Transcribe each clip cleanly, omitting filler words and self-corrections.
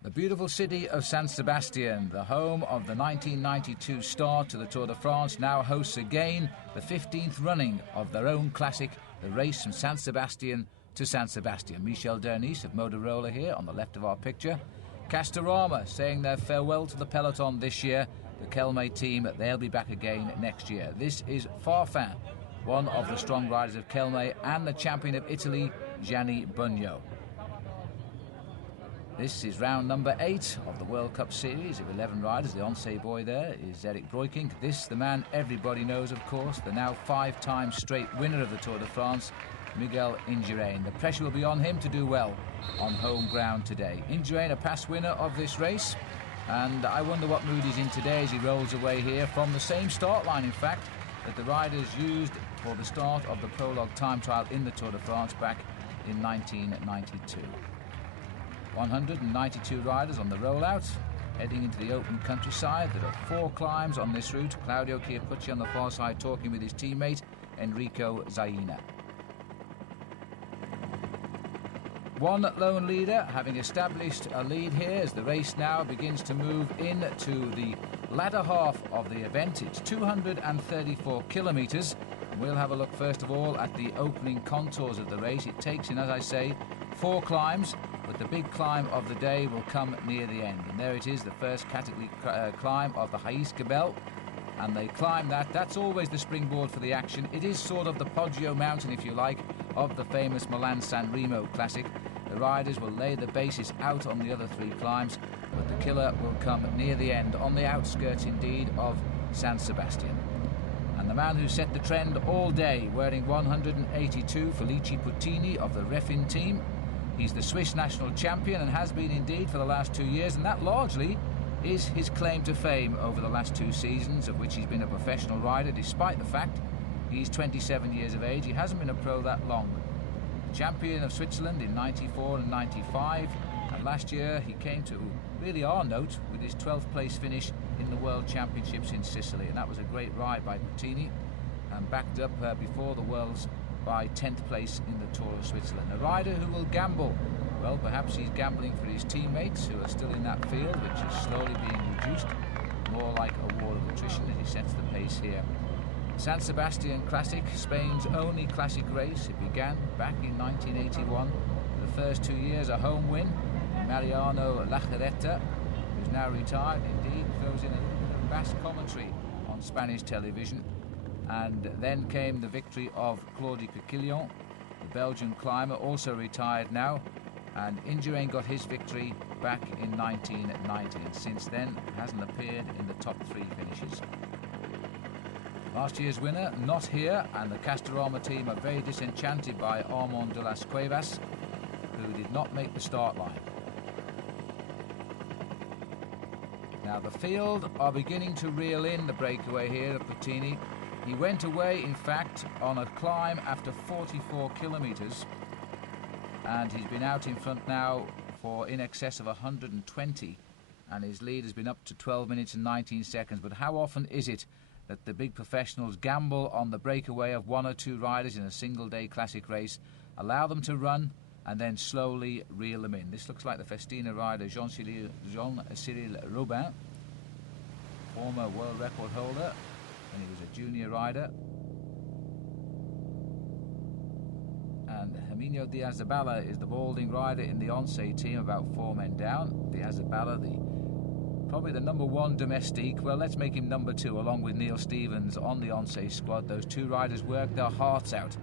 The beautiful city of San Sebastian, the home of the 1992 start to the Tour de France, now hosts again the 15th running of their own classic, the race from San Sebastian to San Sebastian. Michel Dernice of Motorola here on the left of our picture. Castorama saying their farewell to the peloton this year. The Kelme team, they'll be back again next year. This is Farfan, one of the strong riders of Kelme, and the champion of Italy, Gianni Bugno. This is round number 8 of the World Cup series of 11 riders. The Once boy there is Erik Breukink. This, the man everybody knows, of course, the now 5-time straight winner of the Tour de France, Miguel Indurain. The pressure will be on him to do well on home ground today. Indurain, a past winner of this race, and I wonder what mood he's in today as he rolls away here from the same start line, in fact, that the riders used for the start of the prologue time trial in the Tour de France back in 1992. 192 riders on the rollout, heading into the open countryside. There are 4 climbs on this route. Claudio Chiappucci on the far side talking with his teammate Enrico Zaina. One lone leader having established a lead here as the race now begins to move into the latter half of the event. It's 234 kilometres. We'll have a look first of all at the opening contours of the race. It takes in, as I say, 4 climbs, but the big climb of the day will come near the end. And there it is, the first category climb of the Hais Gebel. And they climb that. That's always the springboard for the action. It is sort of the Poggio mountain, if you like, of the famous Milan-San Remo Classic. The riders will lay the basis out on the other 3 climbs, but the killer will come near the end, on the outskirts indeed of San Sebastian. And the man who set the trend all day, wearing 182, Felice Puttini of the Refin team. He's the Swiss national champion and has been indeed for the last 2 years, and that largely is his claim to fame over the last 2 seasons, of which he's been a professional rider, despite the fact he's 27 years of age. He hasn't been a pro that long. Champion of Switzerland in 94 and 95, and last year he came to really our note with his 12th place finish in the World Championships in Sicily, and that was a great ride by Puttini, and backed up before the Worlds by 10th place in the Tour of Switzerland. A rider who will gamble. Well, perhaps he's gambling for his teammates who are still in that field, which is slowly being reduced, more like a war of attrition as he sets the pace here. San Sebastian Classic, Spain's only classic race. It began back in 1981. For the first 2 years, a home win. Mariano Lajarreta, who's now retired, indeed, throws in a vast commentary on Spanish television. And then came the victory of Claude Quequillon, the Belgian climber, also retired now. And Indurain got his victory back in 1990, and since then hasn't appeared in the top 3 finishes. Last year's winner not here, and the Castorama team are very disenchanted by Armand de las Cuevas, who did not make the start line. Now the field are beginning to reel in the breakaway here of Puttini. He went away, in fact, on a climb after 44 kilometres, and he's been out in front now for in excess of 120, and his lead has been up to 12 minutes and 19 seconds. But how often is it that the big professionals gamble on the breakaway of 1 or 2 riders in a single-day classic race, allow them to run, and then slowly reel them in? This looks like the Festina rider Jean-Cyril Robin, former world record holder, and he was a junior rider. And Herminio Diaz-Zabala is the balding rider in the Once team, about 4 men down. Diaz-Zabala, probably the number 1 domestique. Well, let's make him number 2, along with Neil Stevens on the Once squad. Those 2 riders worked their hearts out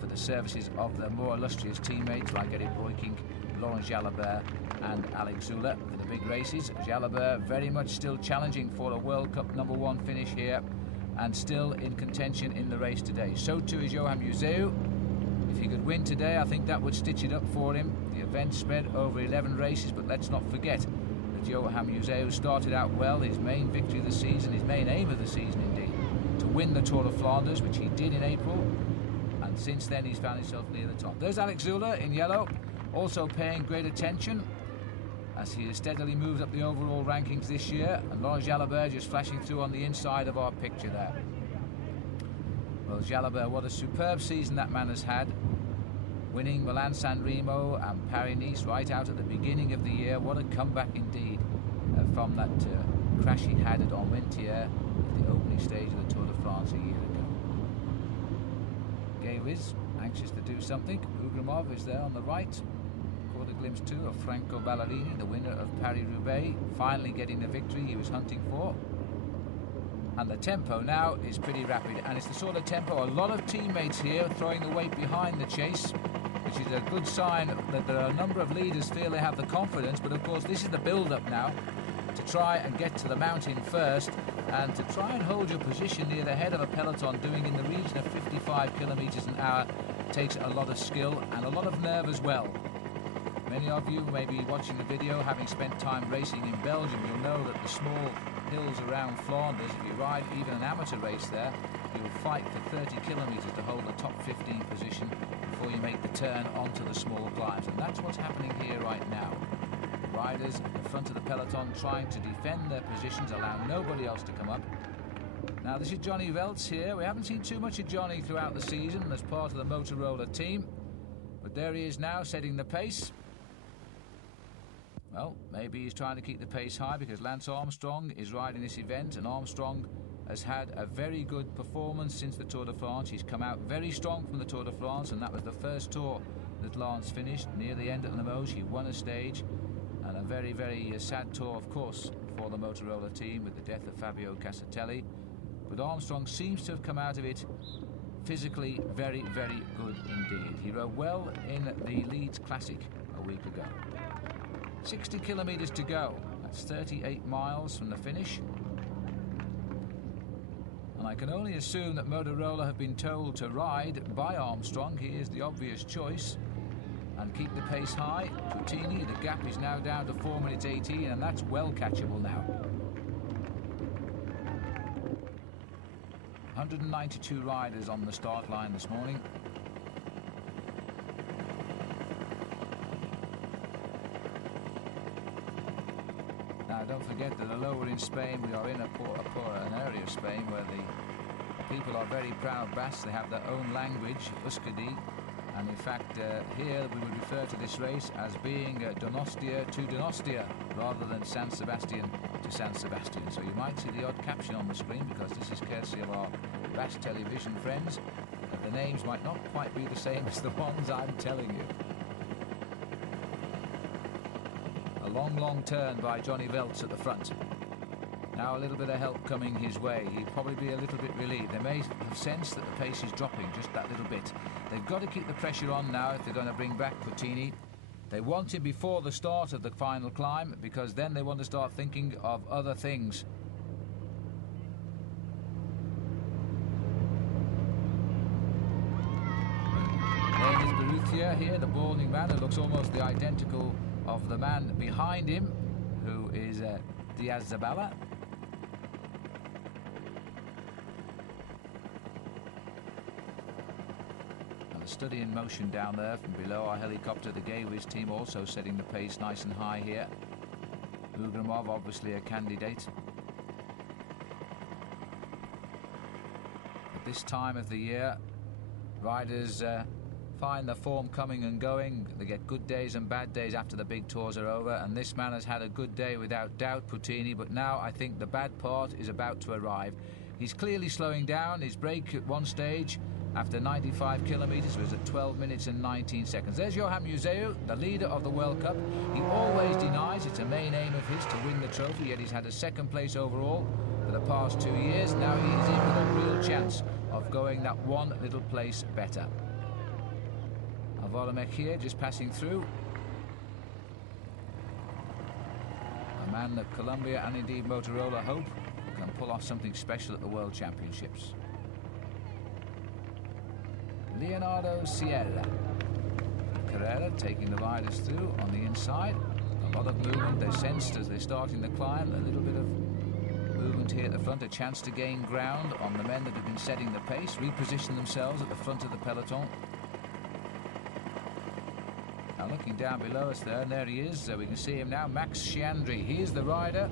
for the services of their more illustrious teammates like Erik Breukink, Laurent Jalabert and Alex Zülle for the big races. Jalabert very much still challenging for a World Cup number 1 finish here, and still in contention in the race today. So too is Johan Museeuw. If he could win today, I think that would stitch it up for him. The event spread over 11 races, but let's not forget that Johan Museeuw started out well. His main victory of the season, his main aim of the season indeed, to win the Tour of Flanders, which he did in April, and since then he's found himself near the top. There's Alex Zülle in yellow, also paying great attention as he has steadily moved up the overall rankings this year, and Laurent Jalabert just flashing through on the inside of our picture there. Well, Jalabert, what a superb season that man has had. winning Milan-San Remo and Paris-Nice right out at the beginning of the year. What a comeback indeed from that crash he had at Armentières at the opening stage of the Tour de France a year ago. Gay Wiz, anxious to do something. Ugrimov is there on the right. Caught a glimpse too of Franco Ballerini, the winner of Paris-Roubaix, finally getting the victory he was hunting for. And the tempo now is pretty rapid, and it's the sort of tempo a lot of teammates here throwing the weight behind the chase, which is a good sign that there are a number of leaders feel they have the confidence. But of course this is the build-up now to try and get to the mountain first, and to try and hold your position near the head of a peloton doing in the region of 55 kilometers an hour takes a lot of skill and a lot of nerve as well. Many of you may be watching the video having spent time racing in Belgium. You'll know that the small hills around Flanders, if you ride even an amateur race there, you'll fight for 30 kilometers to hold the top 15 position before you make the turn onto the small climbs. And that's what's happening here right now. Riders at the front of the peloton trying to defend their positions, allow nobody else to come up. Now this is Johnny Veltz here. We haven't seen too much of Johnny throughout the season as part of the Motorola team, but there he is now setting the pace. Well, maybe he's trying to keep the pace high because Lance Armstrong is riding this event, and Armstrong has had a very good performance since the Tour de France. He's come out very strong from the Tour de France, and that was the first tour that Lance finished near the end at Limoges. He won a stage, and a very, very sad tour, of course, for the Motorola team with the death of Fabio Casatelli. But Armstrong seems to have come out of it physically very, very good indeed. He rode well in the Leeds Classic a week ago. 60 kilometers to go. That's 38 miles from the finish. And I can only assume that Motorola have been told to ride by Armstrong. He is the obvious choice. And keep the pace high. Puttini, the gap is now down to 4 minutes 18, and that's well catchable now. 192 riders on the start line this morning. Now don't forget that although we're in Spain, we are in an area of Spain where the people are very proud Basques. They have their own language, Euskadi. And in fact, here we would refer to this race as being Donostia to Donostia, rather than San Sebastian to San Sebastian. So you might see the odd caption on the screen, because this is courtesy of our Basque television friends. The names might not quite be the same as the ones I'm telling you. A long, long turn by Johnny Veltz at the front. Now a little bit of help coming his way. He'd probably be a little bit relieved. They may have sensed that the pace is dropping just that little bit. They've got to keep the pressure on now if they're going to bring back Puttini. They want him before the start of the final climb, because then they want to start thinking of other things. There is Berrutia here, the balding man, who looks almost the identical of the man behind him, who is Diaz Zabala. Study in motion down there from below our helicopter. The Gaywiz team also setting the pace nice and high here. Ugrimov obviously a candidate. At this time of the year, riders find the form coming and going. They get good days and bad days after the big tours are over, and this man has had a good day without doubt, Puttini, but now I think the bad part is about to arrive. He's clearly slowing down. His break at one stage after 95 kilometers was at 12 minutes and 19 seconds. There's Johan Museeuw, the leader of the World Cup. He always denies it's a main aim of his to win the trophy, yet he's had a second place overall for the past 2 years. Now he is in with a real chance of going that one little place better. Alvaro Mejia just passing through. A man that Colombia and indeed Motorola hope can pull off something special at the World Championships. Leonardo Ciella. Carrera taking the riders through on the inside. A lot of movement they sensed as they're starting the climb. A little bit of movement here at the front. A chance to gain ground on the men that have been setting the pace. Reposition themselves at the front of the peloton. Now looking down below us there, and there he is. We can see him now, Max Sciandri. He is the rider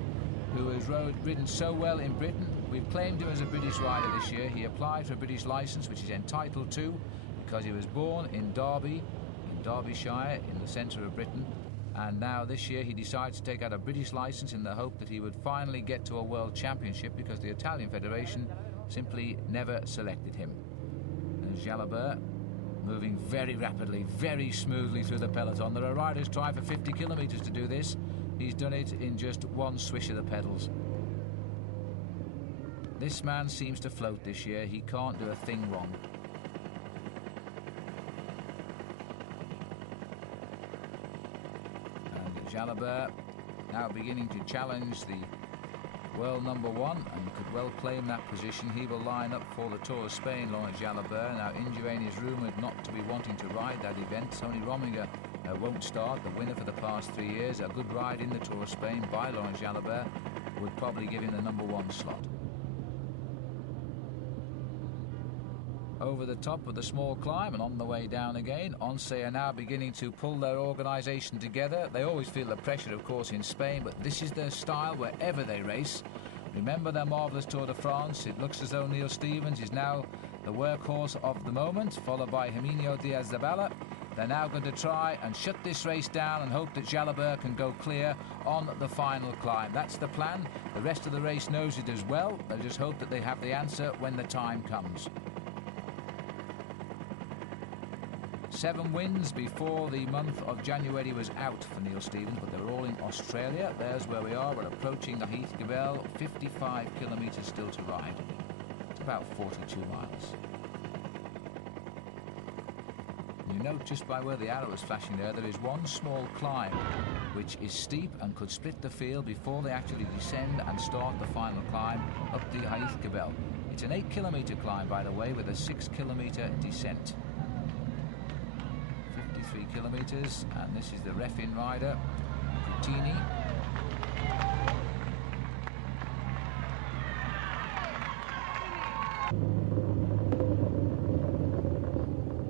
who has ridden so well in Britain. We've claimed him as a British rider this year. He applied for a British licence, which he's entitled to, because he was born in Derby Derbyshire in the centre of Britain. And now this year he decided to take out a British licence in the hope that he would finally get to a World Championship, because the Italian Federation simply never selected him. And Jalabert moving very rapidly, very smoothly through the peloton. There are riders try for 50 kilometres to do this. He's done it in just one swish of the pedals. This man seems to float this year. He can't do a thing wrong. And Jalabert now beginning to challenge the world number one, and could well claim that position. He will line up for the Tour of Spain, Laurent Jalabert. Now, Indurain is rumoured not to be wanting to ride that event. Tony Rominger won't start, the winner for the past 3 years. A good ride in the Tour of Spain by Laurent Jalabert would probably give him the number one slot. Over the top of the small climb and on the way down again, Once are now beginning to pull their organisation together. They always feel the pressure, of course, in Spain, but this is their style wherever they race. Remember their marvellous Tour de France. It looks as though Neil Stevens is now the workhorse of the moment, followed by Herminio Diaz-Zabala. They're now going to try and shut this race down and hope that Jalabert can go clear on the final climb. That's the plan. The rest of the race knows it as well. They just hope that they have the answer when the time comes. 7 wins before the month of January was out for Neil Stevens, but they're all in Australia. There's where we are. We're approaching the Heath Gabelle. 55 kilometres still to ride. It's about 42 miles. You note just by where the arrow is flashing there is one small climb which is steep and could split the field before they actually descend and start the final climb up the Heath Gabelle. It's an 8-kilometre climb, by the way, with a 6-kilometre descent. 53 kilometres, and this is the ref-in rider, Puttini.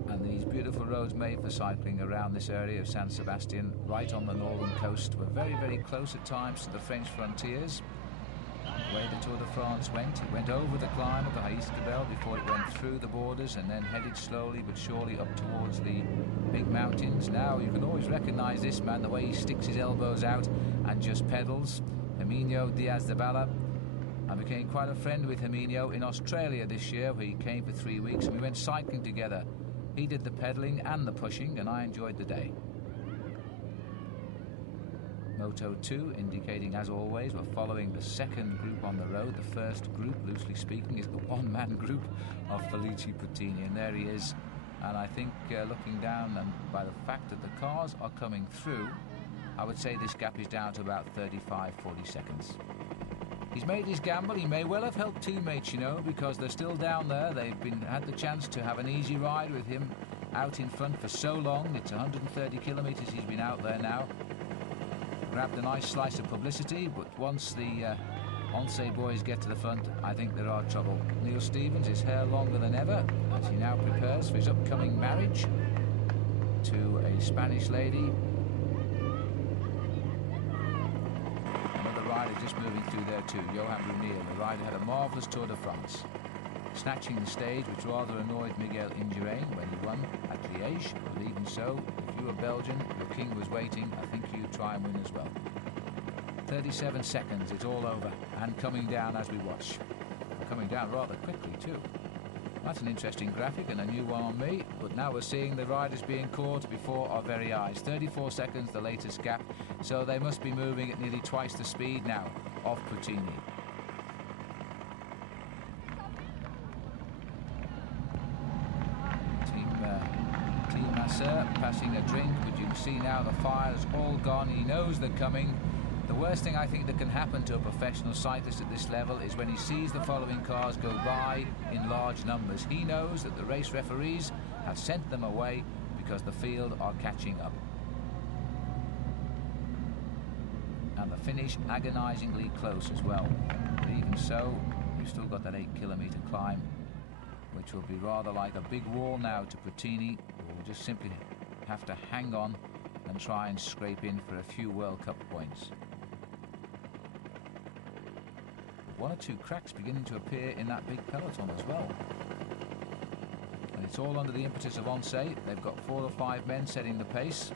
And these beautiful roads made for cycling around this area of San Sebastian, right on the northern coast, were very, very close at times to the French frontiers. The way the Tour de France went, it went over the climb of the Heath Gabelle before it went through the borders and then headed slowly but surely up towards the big mountains. Now you can always recognise this man, the way he sticks his elbows out and just pedals. Herminio Diaz-Zabala. I became quite a friend with Herminio in Australia this year, where he came for 3 weeks and we went cycling together. He did the pedalling and the pushing, and I enjoyed the day. Moto 2 indicating, as always, we're following the second group on the road. The first group, loosely speaking, is the one-man group of Felice Puttini, and there he is. And I think looking down, and by the fact that the cars are coming through, I would say this gap is down to about 35-40 seconds. He's made his gamble. He may well have helped teammates, you know, because they're still down there. They've had the chance to have an easy ride with him out in front for so long. It's 130 kilometres he's been out there now. Grabbed a nice slice of publicity, but once the Once boys get to the front, I think there are trouble. Neil Stevens, his hair longer than ever, as he now prepares for his upcoming marriage to a Spanish lady. Another rider just moving through there too, Johan Museeuw. The rider had a marvellous Tour de France, snatching the stage, which rather annoyed Miguel Indurain when he won at Liège. But even so, if you were Belgian, your king was waiting, I think you'd try and win as well. 37 seconds, it's all over, and coming down as we watch. Coming down rather quickly too. That's an interesting graphic and a new one on me, but now we're seeing the riders being caught before our very eyes. 34 seconds, the latest gap, so they must be moving at nearly twice the speed now of Puttini. Team Masseur passing a drink, but you can see now the fire's all gone. He knows they're coming. The worst thing I think that can happen to a professional cyclist at this level is when he sees the following cars go by in large numbers. He knows that the race referees have sent them away because the field are catching up. And the finish agonisingly close as well. But even so, you've still got that 8-kilometre climb, which will be rather like a big wall now to Puttini, who will just simply have to hang on and try and scrape in for a few World Cup points. One or two cracks beginning to appear in that big peloton as well. And it's all under the impetus of Oncé. They've got 4 or 5 men setting the pace.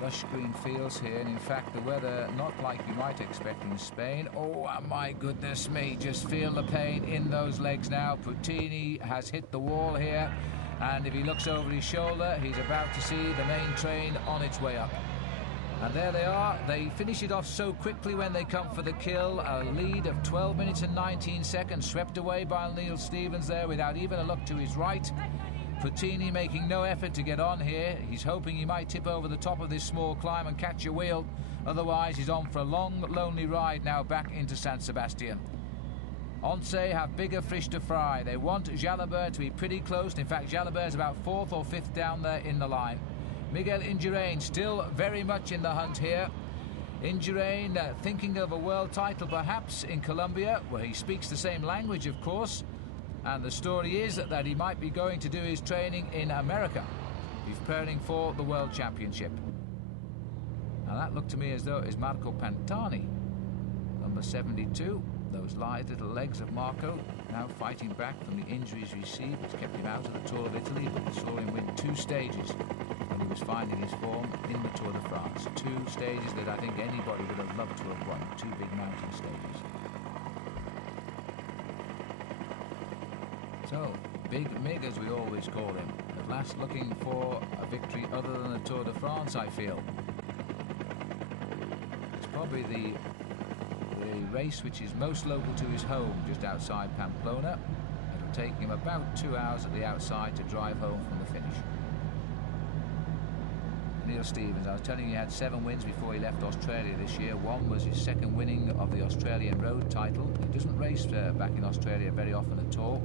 Lush green fields here, and in fact the weather not like you might expect in Spain. Oh my goodness me, just feel the pain in those legs now. Puttini has hit the wall here, and if he looks over his shoulder, he's about to see the main train on its way up. And there they are. They finish it off so quickly when they come for the kill. A lead of 12 minutes and 19 seconds swept away by Neil Stevens there without even a look to his right. Puttini making no effort to get on here. He's hoping he might tip over the top of this small climb and catch a wheel. Otherwise, he's on for a long, lonely ride now back into San Sebastian. Oncé have bigger fish to fry. They want Jalabert to be pretty close. In fact, Jalabert is about 4th or 5th down there in the line. Miguel Indurain still very much in the hunt here. Indurain thinking of a world title perhaps in Colombia, where he speaks the same language, of course. And the story is that he might be going to do his training in America. He's preparing for the World Championship. And that looked to me as though it is Marco Pantani, number 72. Those lithe little legs of Marco, now fighting back from the injuries received, which kept him out of the Tour of Italy, but we saw him win 2 stages when he was finding his form in the Tour de France. 2 stages that I think anybody would have loved to have won, 2 big mountain stages. So, Big Mig, as we always call him, at last looking for a victory other than the Tour de France, I feel. It's probably the race which is most local to his home, just outside Pamplona. It'll take him about 2 hours at the outside to drive home from the finish. Neil Stevens, I was telling you, he had 7 wins before he left Australia this year. 1 was his 2nd winning of the Australian road title. He doesn't race back in Australia very often at all.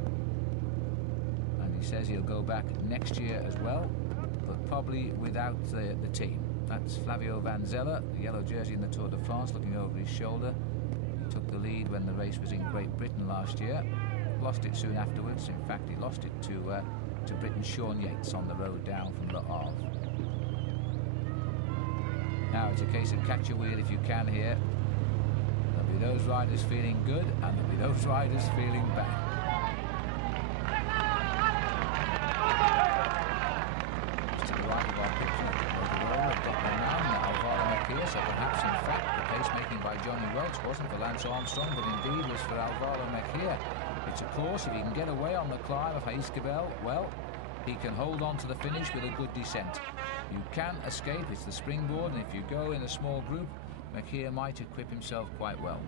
He says he'll go back next year as well, but probably without the team. That's Flavio Vanzella, the yellow jersey in the Tour de France, looking over his shoulder. He took the lead when the race was in Great Britain last year. Lost it soon afterwards. In fact, he lost it to Britain's Sean Yates on the road down from Le Havre. Now it's a case of catch a wheel if you can here. There'll be those riders feeling good, and there'll be those riders feeling bad. So perhaps, in fact, the pace-making by Johnny Welch wasn't for Lance Armstrong, but indeed was for Alvaro Mejia. It's of course, if he can get away on the climb of Jesper, well, he can hold on to the finish with a good descent. You can escape, it's the springboard, and if you go in a small group, Mejia might equip himself quite well.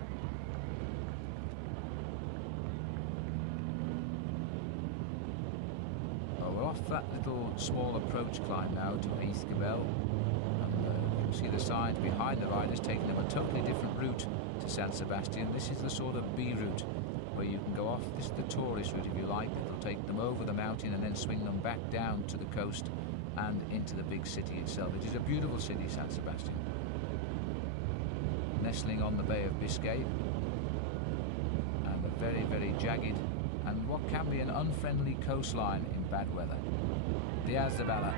Well, we're off that little small approach climb now to Jesper. See the signs behind the riders taking them a totally different route to San Sebastian. This is the sort of B route where you can go off. This is the tourist route, if you like. It'll take them over the mountain and then swing them back down to the coast and into the big city itself. It is a beautiful city, San Sebastian, nestling on the Bay of Biscay, and a very, very jagged and what can be an unfriendly coastline in bad weather. Diaz de Bella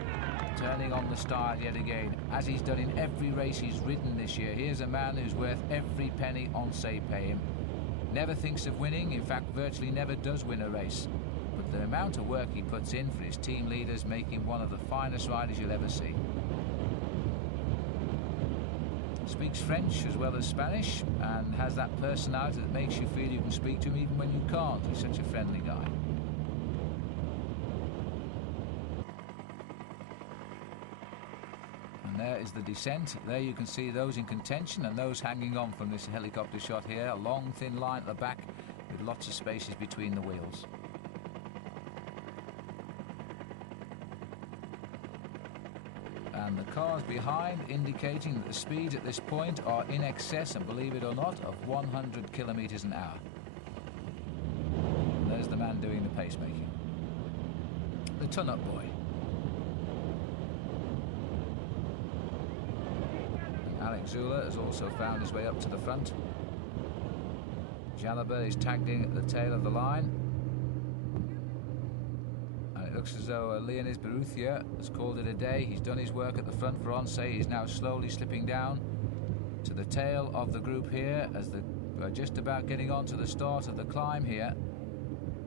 turning on the style yet again, as he's done in every race he's ridden this year. Here's a man who's worth every penny Oncé pay him. Never thinks of winning, in fact virtually never does win a race. But the amount of work he puts in for his team leaders make him one of the finest riders you'll ever see. Speaks French as well as Spanish, and has that personality that makes you feel you can speak to him even when you can't. He's such a friendly guy. And there is the descent. There you can see those in contention and those hanging on from this helicopter shot here. A long thin line at the back with lots of spaces between the wheels. And the cars behind indicating that the speeds at this point are in excess, and believe it or not, of 100 kilometers an hour. And there's the man doing the pacemaking. The ton-up boy. Alex Zula has also found his way up to the front. Jalabert is tagged in at the tail of the line. And it looks as though Leonis Berruthia has called it a day. He's done his work at the front for Oncé. He's now slowly slipping down. to the tail of the group here as we're just about getting on to the start of the climb here.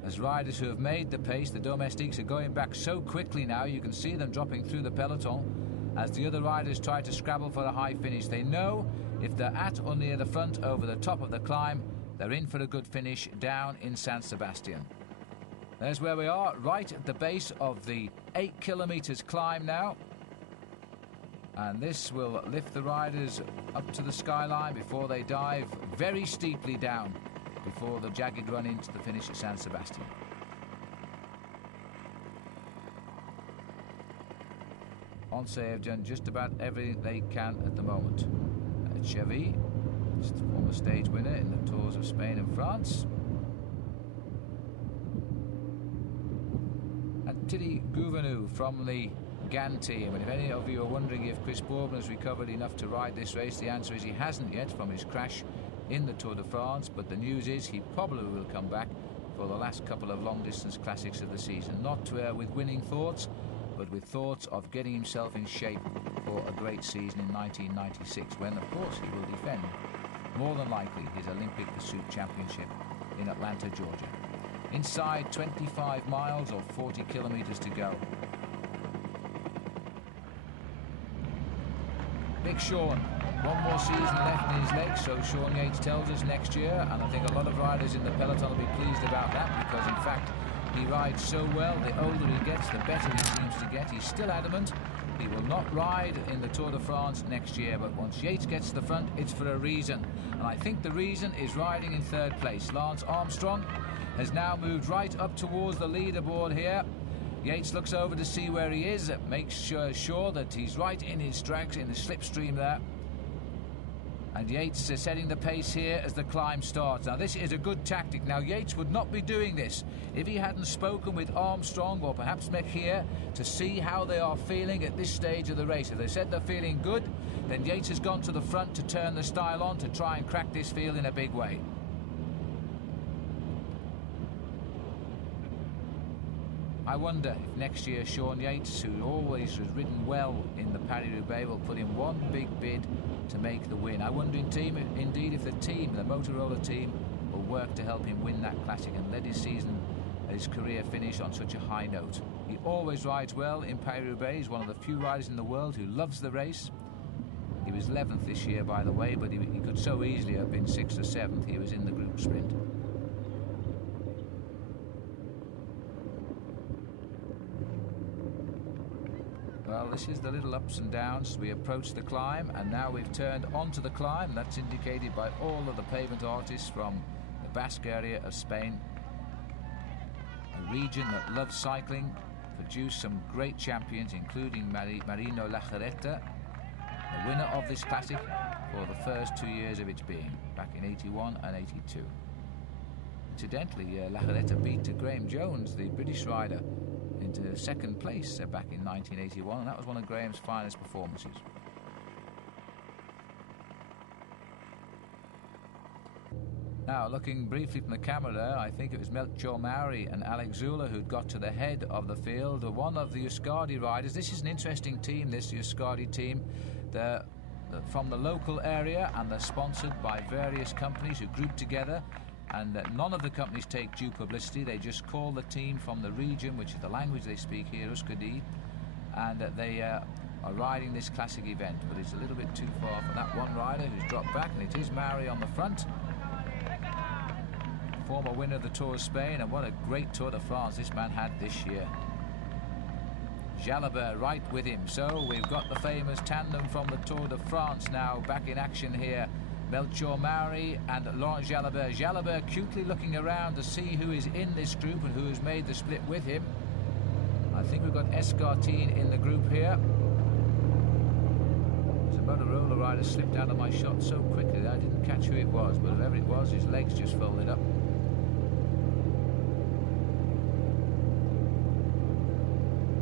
As riders who have made the pace, the domestiques, are going back so quickly now, you can see them dropping through the peloton as the other riders try to scrabble for a high finish. They know if they're at or near the front over the top of the climb, they're in for a good finish down in San Sebastian. There's where we are, right at the base of the 8 kilometers climb now. And this will lift the riders up to the skyline before they dive very steeply down before the jagged run into the finish at San Sebastian. Once have done just about everything they can at the moment. Chevy, former stage winner in the Tours of Spain and France. And Thierry Gouvenou from the GAN team. And if any of you are wondering if Chris Bourman has recovered enough to ride this race, the answer is he hasn't yet from his crash in the Tour de France, but the news is he probably will come back for the last couple of long-distance classics of the season. Not with winning thoughts, but with thoughts of getting himself in shape for a great season in 1996, when, of course, he will defend, more than likely, his Olympic Pursuit Championship in Atlanta, Georgia. Inside 25 miles or 40 kilometers to go. Big Sean, one more season left in his legs, so Sean Yates tells us next year, and I think a lot of riders in the peloton will be pleased about that, because in fact he rides so well. The older he gets, the better he seems to get. He's still adamant he will not ride in the Tour de France next year, but once Yates gets to the front, it's for a reason, and I think the reason is riding in third place. Lance Armstrong has now moved right up towards the leaderboard here. Yates looks over to see where he is, makes sure that he's right in his tracks, in the slipstream there. And Yates is setting the pace here as the climb starts. Now this is a good tactic. Now Yates would not be doing this if he hadn't spoken with Armstrong or perhaps Merckx to see how they are feeling at this stage of the race. If they said they're feeling good, then Yates has gone to the front to turn the style on to try and crack this field in a big way. I wonder if next year Sean Yates, who always has ridden well in the Paris-Roubaix, will put in one big bid to make the win. I wonder indeed if the team, the Motorola team, will work to help him win that classic and let his season, his career finish on such a high note. He always rides well in Paris-Roubaix. He's one of the few riders in the world who loves the race. He was 11th this year, by the way, but he could so easily have been 6th or 7th. He was in the group sprint. Well, this is the little ups and downs. We approach the climb, and now we've turned onto the climb. That's indicated by all of the pavement artists from the Basque area of Spain. A region that loves cycling, produced some great champions, including Marino Lajarreta, the winner of this classic for the first 2 years of its being, back in 81 and 82. Incidentally, Lajarreta beat Graham Jones, the British rider, into second place back in 1981, and that was one of Graham's finest performances. Now, looking briefly from the camera there, I think it was Melchior Mauri and Alex Zula who'd got to the head of the field. One of the Euskadi riders. This is an interesting team, this Euskadi team. They're from the local area, and they're sponsored by various companies who group together. And none of the companies take due publicity. They just call the team from the region, which is the language they speak here, Euskadi, and they are riding this classic event. But it's a little bit too far for that one rider who's dropped back, and it is Mauri on the front. Former winner of the Tour of Spain, and what a great Tour de France this man had this year. Jalabert right with him. So we've got the famous tandem from the Tour de France now back in action here. Melchior Mauri and Laurent Jalabert. Jalabert cutely looking around to see who is in this group and who has made the split with him. I think we've got Escartine in the group here. There's a Motorola rider slipped out of my shot so quickly that I didn't catch who it was, but whoever it was, his legs just folded up.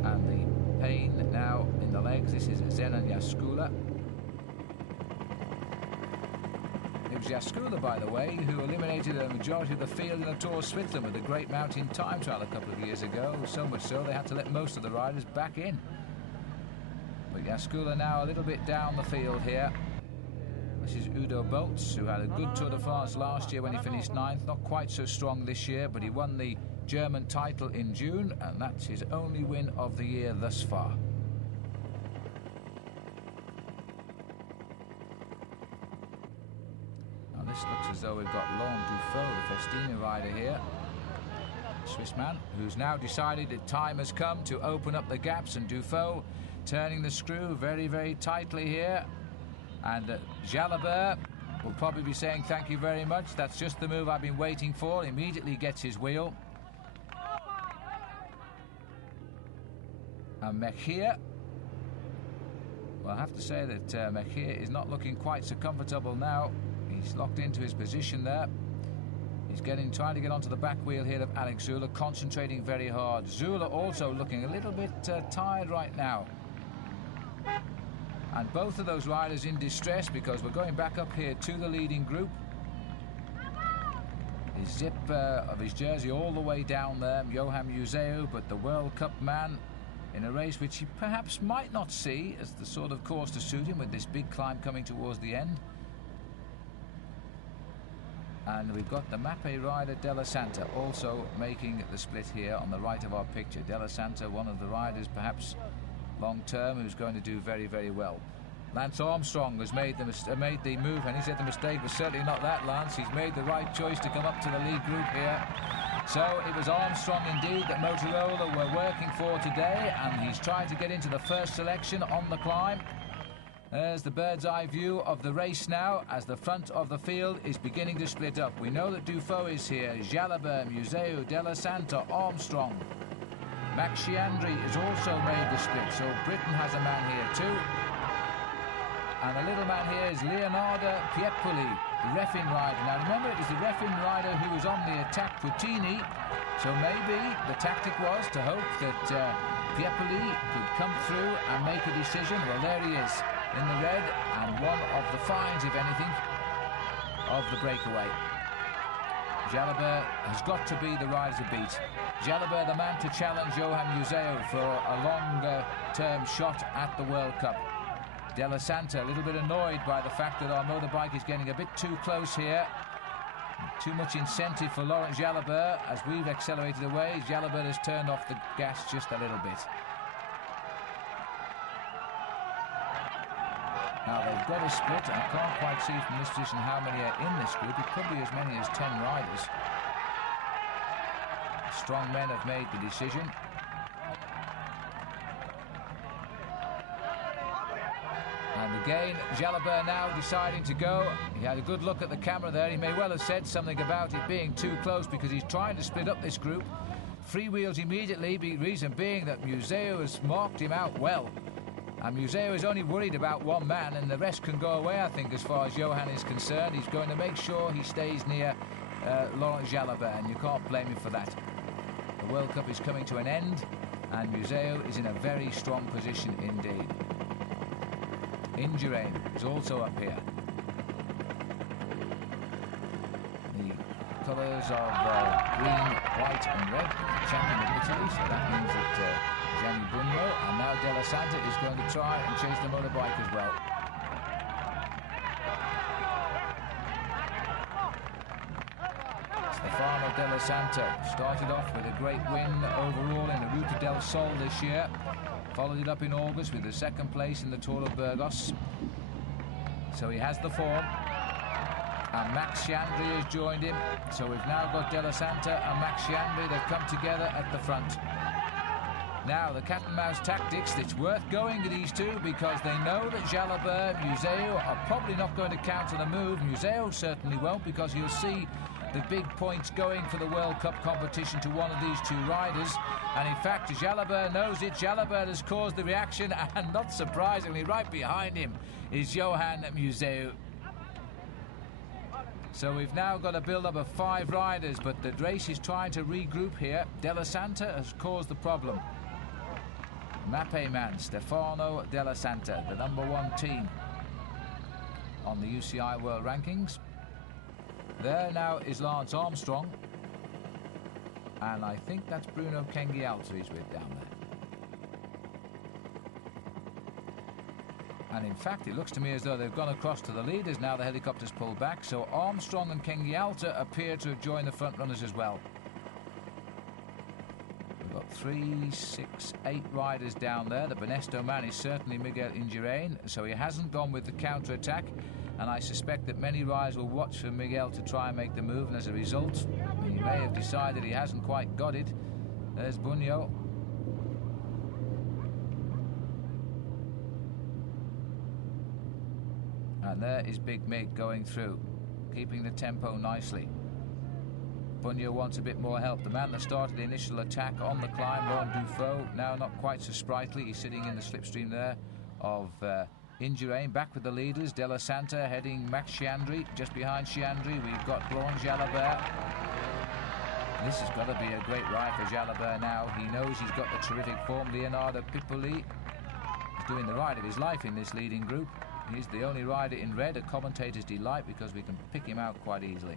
And the pain now in the legs. This is Zenon Jaskula. It was Jaskula, by the way, who eliminated a majority of the field in the Tour of Switzerland with a great mountain time trial a couple of years ago. So much so they had to let most of the riders back in. But Jaskula now a little bit down the field here. This is Udo Boltz, who had a good Tour de France last year when he finished 9th. Not quite so strong this year, but he won the German title in June, and that's his only win of the year thus far. Now this looks as though we've got Laurent Dufaux, the Festina rider here. Swiss man, who's now decided that time has come to open up the gaps, and Dufaux turning the screw very, very tightly here. And Jalabert will probably be saying thank you very much. That's just the move I've been waiting for. Immediately gets his wheel. And Merckx. Well, I have to say that Merckx is not looking quite so comfortable now. He's locked into his position there. He's trying to get onto the back wheel here of Alex Zülle, concentrating very hard. Zülle also looking a little bit tired right now. And both of those riders in distress, because we're going back up here to the leading group. His zip of his jersey all the way down there, Johan Museeuw, but the World Cup man in a race which he perhaps might not see as the sort of course to suit him, with this big climb coming towards the end. And we've got the Mapei rider Della Santa also making the split here on the right of our picture. Della Santa, one of the riders perhaps long term who's going to do very, very well. Lance Armstrong has made the move, and he said the mistake was certainly not that, Lance. He's made the right choice to come up to the lead group here. So it was Armstrong indeed that Motorola were working for today, and he's trying to get into the first selection on the climb. There's the bird's eye view of the race now as the front of the field is beginning to split up. We know that Dufaux is here, Jalabert, Museeuw, Della Santa, Armstrong. Max Sciandri has also made the split, so Britain has a man here too. And the little man here is Leonardo Piepoli, the Refin rider. Now remember, it was the Refin rider who was on the attack Puttini, so maybe the tactic was to hope that Piepoli could come through and make a decision. Well, there he is in the red, and one of the finds, if anything, of the breakaway. Jalabert has got to be the rider to beat. Jalabert, the man to challenge Johan Museeuw for a longer-term shot at the World Cup. Della Santa a little bit annoyed by the fact that our motorbike is getting a bit too close here. Too much incentive for Laurent Jalabert. As we've accelerated away, Jalabert has turned off the gas just a little bit. Now they've got a split. I can't quite see from this position how many are in this group. It could be as many as 10 riders. Strong men have made the decision. And again, Jalabert now deciding to go. He had a good look at the camera there. He may well have said something about it being too close, because he's trying to split up this group. Freewheels immediately, reason being that Museeuw has marked him out well. And Museeuw is only worried about one man, and the rest can go away, I think, as far as Johan is concerned. He's going to make sure he stays near Laurent Jalabert, and you can't blame him for that. The World Cup is coming to an end, and Museeuw is in a very strong position indeed. Indurain is also up here. The colours of green, white and red, the champion of Italy, so that means that Gianni Bugno, and now Della Santa is going to try and chase the motorbike as well. Stefano Della Santa started off with a great win overall in the Ruta del Sol this year. Followed it up in August with the second place in the Tour of Burgos. So he has the form. And Max Sciandri has joined him. So we've now got Della Santa and Max Sciandri. They've come together at the front. Now, the cat and mouse tactics, it's worth going to these two, because they know that Jalabert, Museeuw are probably not going to counter the move. Museeuw certainly won't, because you'll see the big points going for the World Cup competition to one of these two riders. And in fact, Jalabert knows it. Jalabert has caused the reaction, and not surprisingly, right behind him is Johan Museeuw. So we've now got a build-up of 5 riders, but the race is trying to regroup here. Della Santa has caused the problem. Mapei man, Stefano Della Santa, the #1 team on the UCI World Rankings. There now is Lance Armstrong, and I think that's Bruno Cenghialta he's with down there. And in fact, it looks to me as though they've gone across to the leaders. Now the helicopters pull back. So Armstrong and Cenghialta appear to have joined the front runners as well. We've got 3, 6, 8 riders down there. The Benesto man is certainly Miguel Indurain, so he hasn't gone with the counter-attack. And I suspect that many riders will watch for Miguel to try and make the move. And as a result, he may have decided he hasn't quite got it. There's Bugno. And there is Big Mig going through, keeping the tempo nicely. Bugno wants a bit more help. The man that started the initial attack on the climb, Laurent Dufaux, now not quite so sprightly. He's sitting in the slipstream there of Indurain. Back with the leaders, Della heading Max Sciandri. Just behind Sciandri, we've got Laurent Jalabert. This has got to be a great ride for Jalabert now. He knows he's got the terrific form. Leonardo Piepoli is doing the ride of his life in this leading group. He's the only rider in red, a commentator's delight, because we can pick him out quite easily.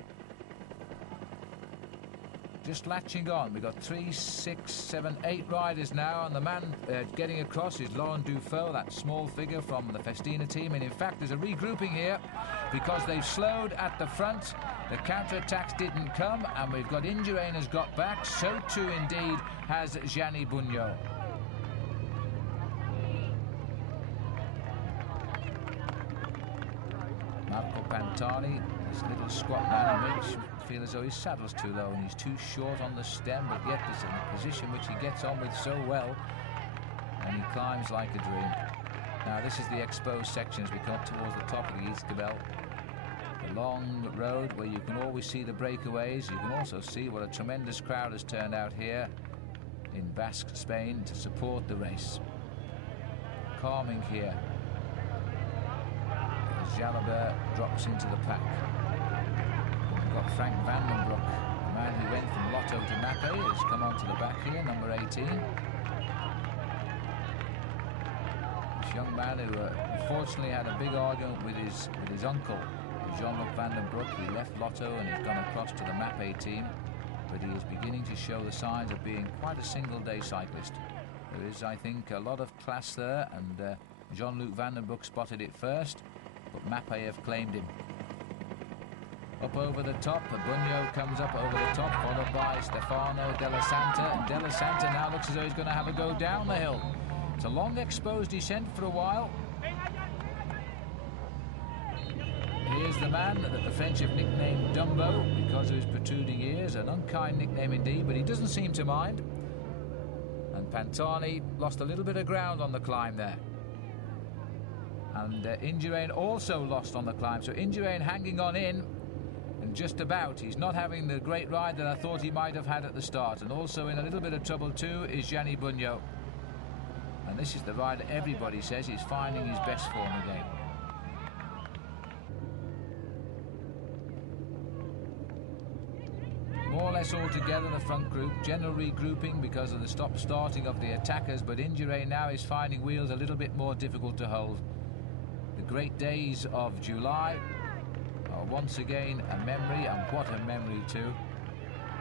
Just latching on. We've got 3, 6, 7, 8 riders now, and the man getting across is Laurent Dufaux, that small figure from the Festina team. And in fact, there's a regrouping here because they've slowed at the front. The counter-attacks didn't come, and we've got Indurain has got back. So too, indeed, has Gianni Bugno. Marco Pantani, this little squat man, he makes feel as though his saddle's too low and he's too short on the stem, but yet this is a position which he gets on with so well, and he climbs like a dream. Now this is the exposed section as we come towards the top of the Ijsgebel. The long road where you can always see the breakaways. You can also see what a tremendous crowd has turned out here in Basque Spain to support the race. Calming here. Jalabert drops into the pack. We've got Frank Vandenbroucke, the man who went from Lotto to Mappe, has come onto the back here, number 18. This young man who unfortunately had a big argument with his uncle, Jean-Luc Vandenbroucke. He left Lotto and he's gone across to the Mappe team, but he is beginning to show the signs of being quite a single-day cyclist. There is, I think, a lot of class there, and Jean-Luc Vandenbroucke spotted it first, but Mappe have claimed him. Up over the top, Bugno comes up over the top, followed by Stefano, Della, and Della now looks as though he's going to have a go down the hill. It's a long exposed descent for a while. Here's the man that the French have nicknamed Dumbo because of his protruding ears, an unkind nickname indeed, but he doesn't seem to mind. And Pantani lost a little bit of ground on the climb there. And Indurain also lost on the climb, so Indurain hanging on in, and just about. He's not having the great ride that I thought he might have had at the start, and also in a little bit of trouble too is Gianni Bugno. And this is the rider everybody says he's finding his best form again. More or less all together, the front group, general regrouping because of the stop-starting of the attackers, but Indurain now is finding wheels a little bit more difficult to hold. The great days of July are once again a memory, and what a memory too.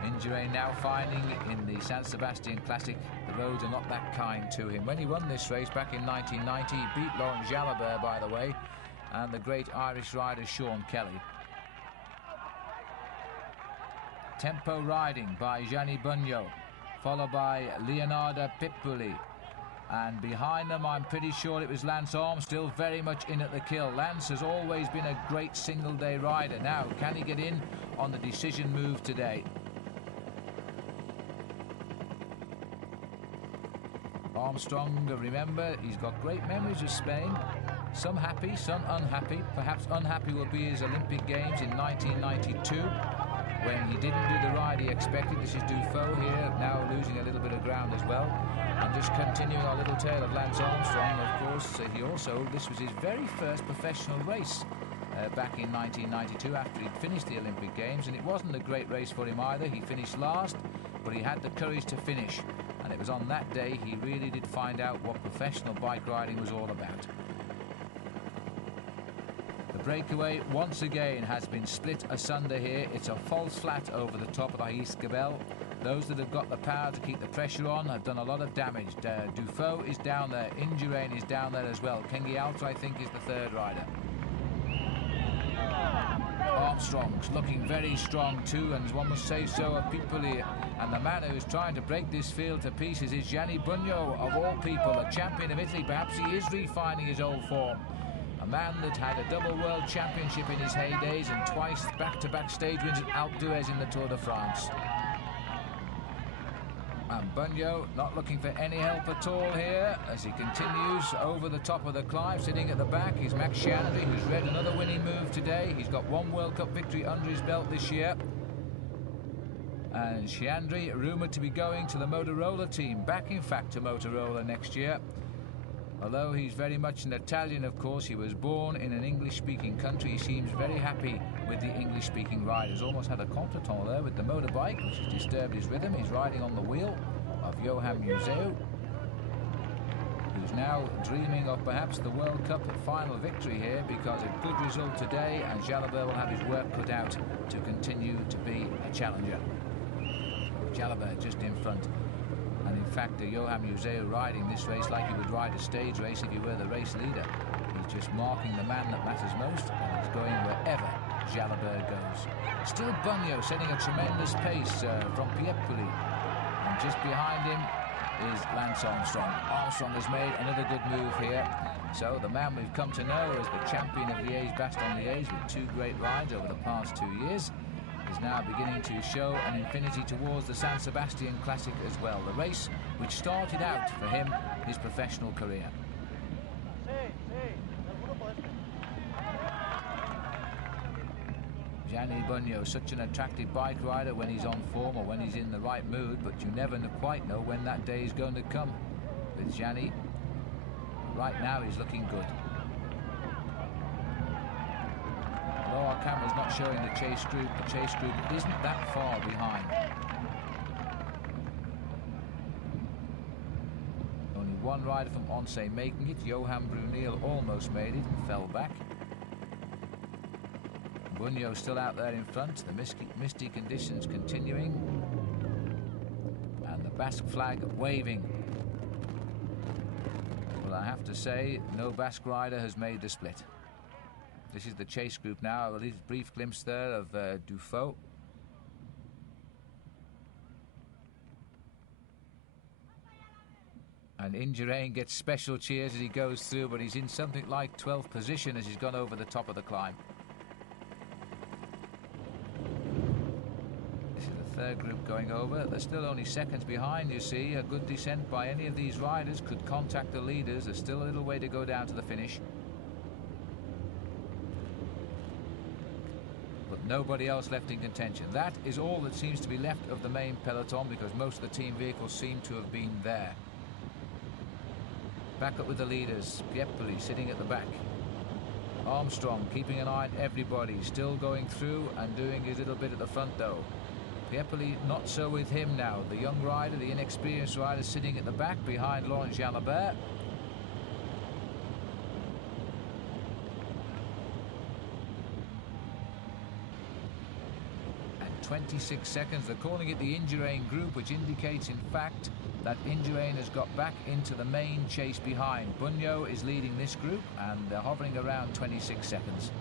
Indurain now finding in the San Sebastian Classic the roads are not that kind to him. When he won this race back in 1990, he beat Laurent Jalabert, by the way, and the great Irish rider Sean Kelly. Tempo riding by Gianni Bugno, followed by Leonardo Piepoli. And behind them, I'm pretty sure it was Lance Armstrong, still very much in at the kill. Lance has always been a great single-day rider. Now, can he get in on the decision move today? Armstrong, remember, he's got great memories of Spain. Some happy, some unhappy. Perhaps unhappy will be his Olympic Games in 1992. When he didn't do the ride he expected. This is Dufaux here, now losing a little bit of ground as well. And just continuing our little tale of Lance Armstrong, of course, this was his very first professional race back in 1992 after he'd finished the Olympic Games, and it wasn't a great race for him either. He finished last, but he had the courage to finish, and it was on that day he really did find out what professional bike riding was all about. The breakaway once again has been split asunder here. It's a false flat over the top of the Ijsgebel. those that have got the power to keep the pressure on have done a lot of damage. Dufaux is down there, Indurain is down there as well. Cenghialta, I think, is the third rider. Armstrong's looking very strong too, and one must say so of Piepoli. And the man who's trying to break this field to pieces is Gianni Bugno, of all people, a champion of Italy. Perhaps he is refining his old form. A man that had a double world championship in his heydays and twice back-to-back stage wins at Alpe d'Huez in the Tour de France. And Bugno not looking for any help at all here as he continues over the top of the climb. Sitting at the back is Max Sciandri, who's read another winning move today. He's got one World Cup victory under his belt this year. And Sciandri rumoured to be going to the Motorola team, back in fact to Motorola next year. Although he's very much an Italian, of course, he was born in an English-speaking country. He seems very happy with the English-speaking riders. Almost had a contretemps there with the motorbike, which has disturbed his rhythm. He's riding on the wheel of Johan Museeuw, who's now dreaming of perhaps the World Cup final victory here, because a good result today and Jalabert will have his work cut out to continue to be a challenger. Jalabert just in front. And in fact, Johan Museeuw riding this race like he would ride a stage race if he were the race leader. He's just marking the man that matters most, and he's going wherever Jalabert goes. Still Bugno setting a tremendous pace from Piepoli. And just behind him is Lance Armstrong. Armstrong has made another good move here. So the man we've come to know as the champion of Liège-Bastogne-Liège with two great rides over the past 2 years is now beginning to show an infinity towards the San Sebastian Classic as well. The race which started out for him his professional career. Gianni Bugno, such an attractive bike rider when he's on form or when he's in the right mood, but you never quite know when that day is going to come with Gianni. Right now he's looking good. Although our camera's not showing the chase group isn't that far behind. Only one rider from Oncé making it. Johan Bruneel almost made it and fell back. Bugno still out there in front, the misty conditions continuing. And the Basque flag waving. Well, I have to say, no Basque rider has made the split. This is the chase group now. A brief glimpse there of Dufaux. And Indurain gets special cheers as he goes through, but he's in something like 12th position as he's gone over the top of the climb. This is the third group going over. They're still only seconds behind, you see. A good descent by any of these riders could contact the leaders. There's still a little way to go down to the finish. Nobody else left in contention. That is all that seems to be left of the main peloton, because most of the team vehicles seem to have been there. Back up with the leaders. Piepoli sitting at the back. Armstrong keeping an eye on everybody, still going through and doing his little bit at the front though. Piepoli not so with him now. The young rider, the inexperienced rider, sitting at the back behind Laurent Jalabert. 26 seconds. They're calling it the Indurain group, which indicates in fact that Indurain has got back into the main chase behind. Bugno is leading this group and they're hovering around 26 seconds.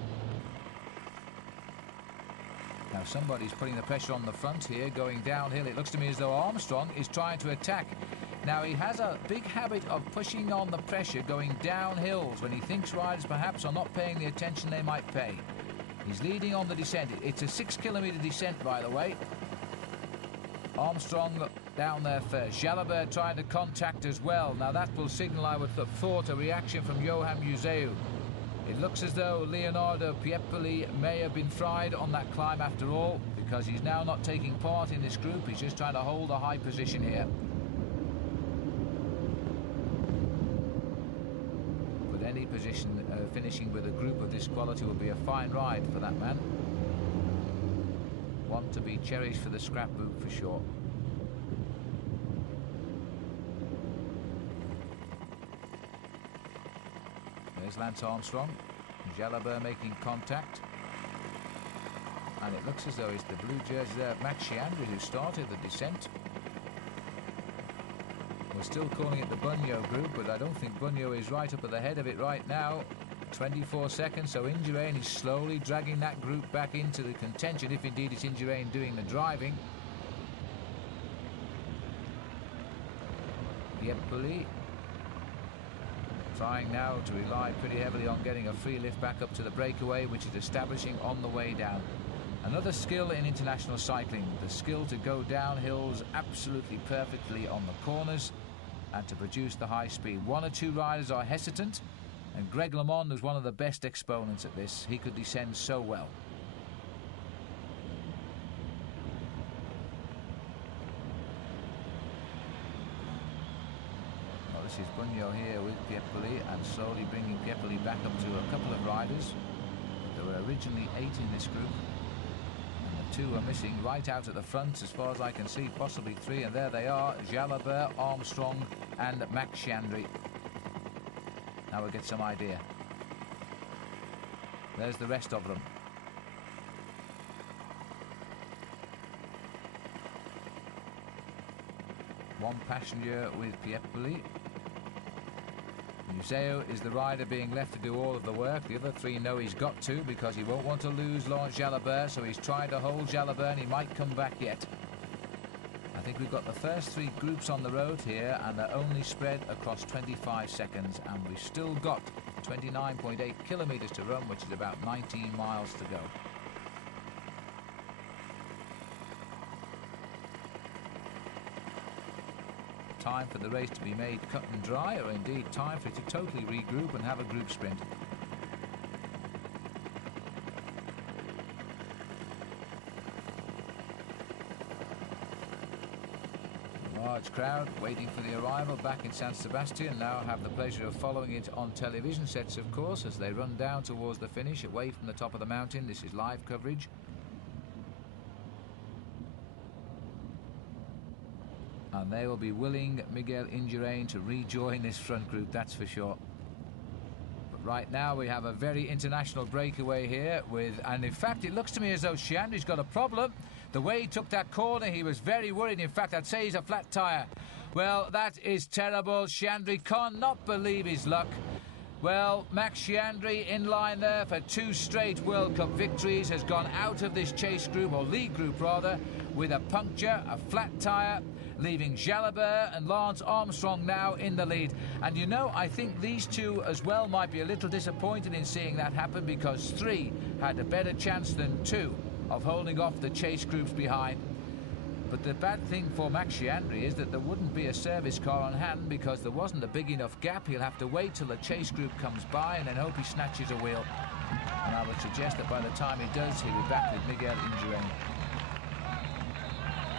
Now somebody's putting the pressure on the front here, going downhill. It looks to me as though Armstrong is trying to attack. Now he has a big habit of pushing on the pressure, going down hills when he thinks riders perhaps are not paying the attention they might pay. He's leading on the descent. It's a 6-kilometre descent, by the way. Armstrong down there first. Jalabert trying to contact as well. Now that will signal, I would have thought, a reaction from Johan Museeuw. It looks as though Leonardo Piepoli may have been fried on that climb after all, because he's now not taking part in this group. He's just trying to hold a high position here. But any position finishing with a group of this quality will be a fine ride for that man. One to be cherished for the scrapbook for sure. There's Lance Armstrong. Jalabert making contact. and it looks as though it's the blue jersey there of Max Sciandri who started the descent. We're still calling it the Bugno group, but I don't think Bugno is right up at the head of it right now. 24 seconds, so Indurain is slowly dragging that group back into the contention, if indeed it's Indurain doing the driving. Piepoli trying now to rely pretty heavily on getting a free lift back up to the breakaway, which is establishing on the way down. Another skill in international cycling, the skill to go down hills absolutely perfectly on the corners and to produce the high speed. One or two riders are hesitant, and Greg LeMond was one of the best exponents at this. He could descend so well. Well, this is Bugno here with Piepoli, and slowly bringing Piepoli back up to a couple of riders. There were originally 8 in this group, and the 2 are missing right out at the front as far as I can see, possibly 3, and there they are, Jalabert, Armstrong and Max Sciandri. Now we'll get some idea. There's the rest of them. One passenger with Piepoli. Museeuw is the rider being left to do all of the work. The other 3 know he's got to, because he won't want to lose Laurent Jalabert, so he's trying to hold Jalabert, and he might come back yet. I think we've got the first 3 groups on the road here, and they're only spread across 25 seconds, and we've still got 29.8 kilometres to run, which is about 19 miles to go. Time for the race to be made cut and dry, or indeed time for it to totally regroup and have a group sprint. Large crowd waiting for the arrival back in San Sebastian. Now have the pleasure of following it on television sets, of course, as they run down towards the finish away from the top of the mountain. This is live coverage. And they will be willing Miguel Indurain to rejoin this front group, that's for sure. But right now we have a very international breakaway here with, and in fact it looks to me as though Sciandri's got a problem. The way he took that corner, he was very worried. In fact, I'd say he's a flat tyre. Well, that is terrible. Sciandri cannot believe his luck. Well, Max Sciandri in line there for 2 straight World Cup victories, has gone out of this chase group, or lead group rather, with a puncture, a flat tyre, leaving Jalabert and Lance Armstrong now in the lead. And you know, I think these 2 as well might be a little disappointed in seeing that happen, because 3 had a better chance than 2 of holding off the chase groups behind. But the bad thing for Max Sciandri is that there wouldn't be a service car on hand, because there wasn't a big enough gap. He'll have to wait till the chase group comes by and then hope he snatches a wheel. And I would suggest that by the time he does, he'll be back with Miguel Indurain.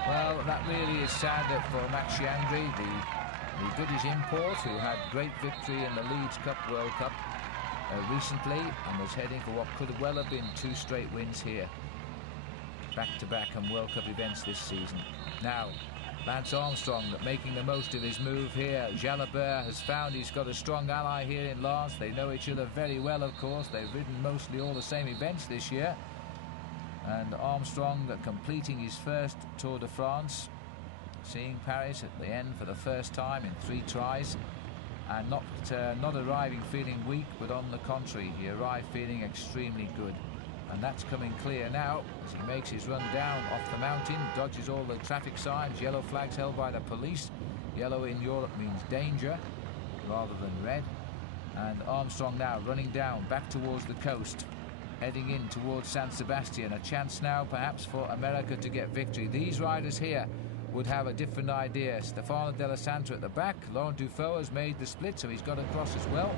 Well, that really is sad for Max Sciandri, the British import, who had great victory in the Leeds Cup World Cup recently, and was heading for what could well have been 2 straight wins here, back-to-back and World Cup events this season. Now, Lance Armstrong making the most of his move here. Jalabert has found he's got a strong ally here in Lance. They know each other very well, of course. They've ridden mostly all the same events this year. And Armstrong completing his first Tour de France, seeing Paris at the end for the first time in 3 tries, and not arriving feeling weak, but on the contrary, he arrived feeling extremely good. And that's coming clear now as he makes his run down off the mountain, dodges all the traffic signs, yellow flags held by the police. Yellow in Europe means danger rather than red. And Armstrong now running down back towards the coast, heading in towards San Sebastian. A chance now perhaps for America to get victory. These riders here would have a different idea. Stefano Della Santa at the back. Laurent Dufaux has made the split, so he's got across as well.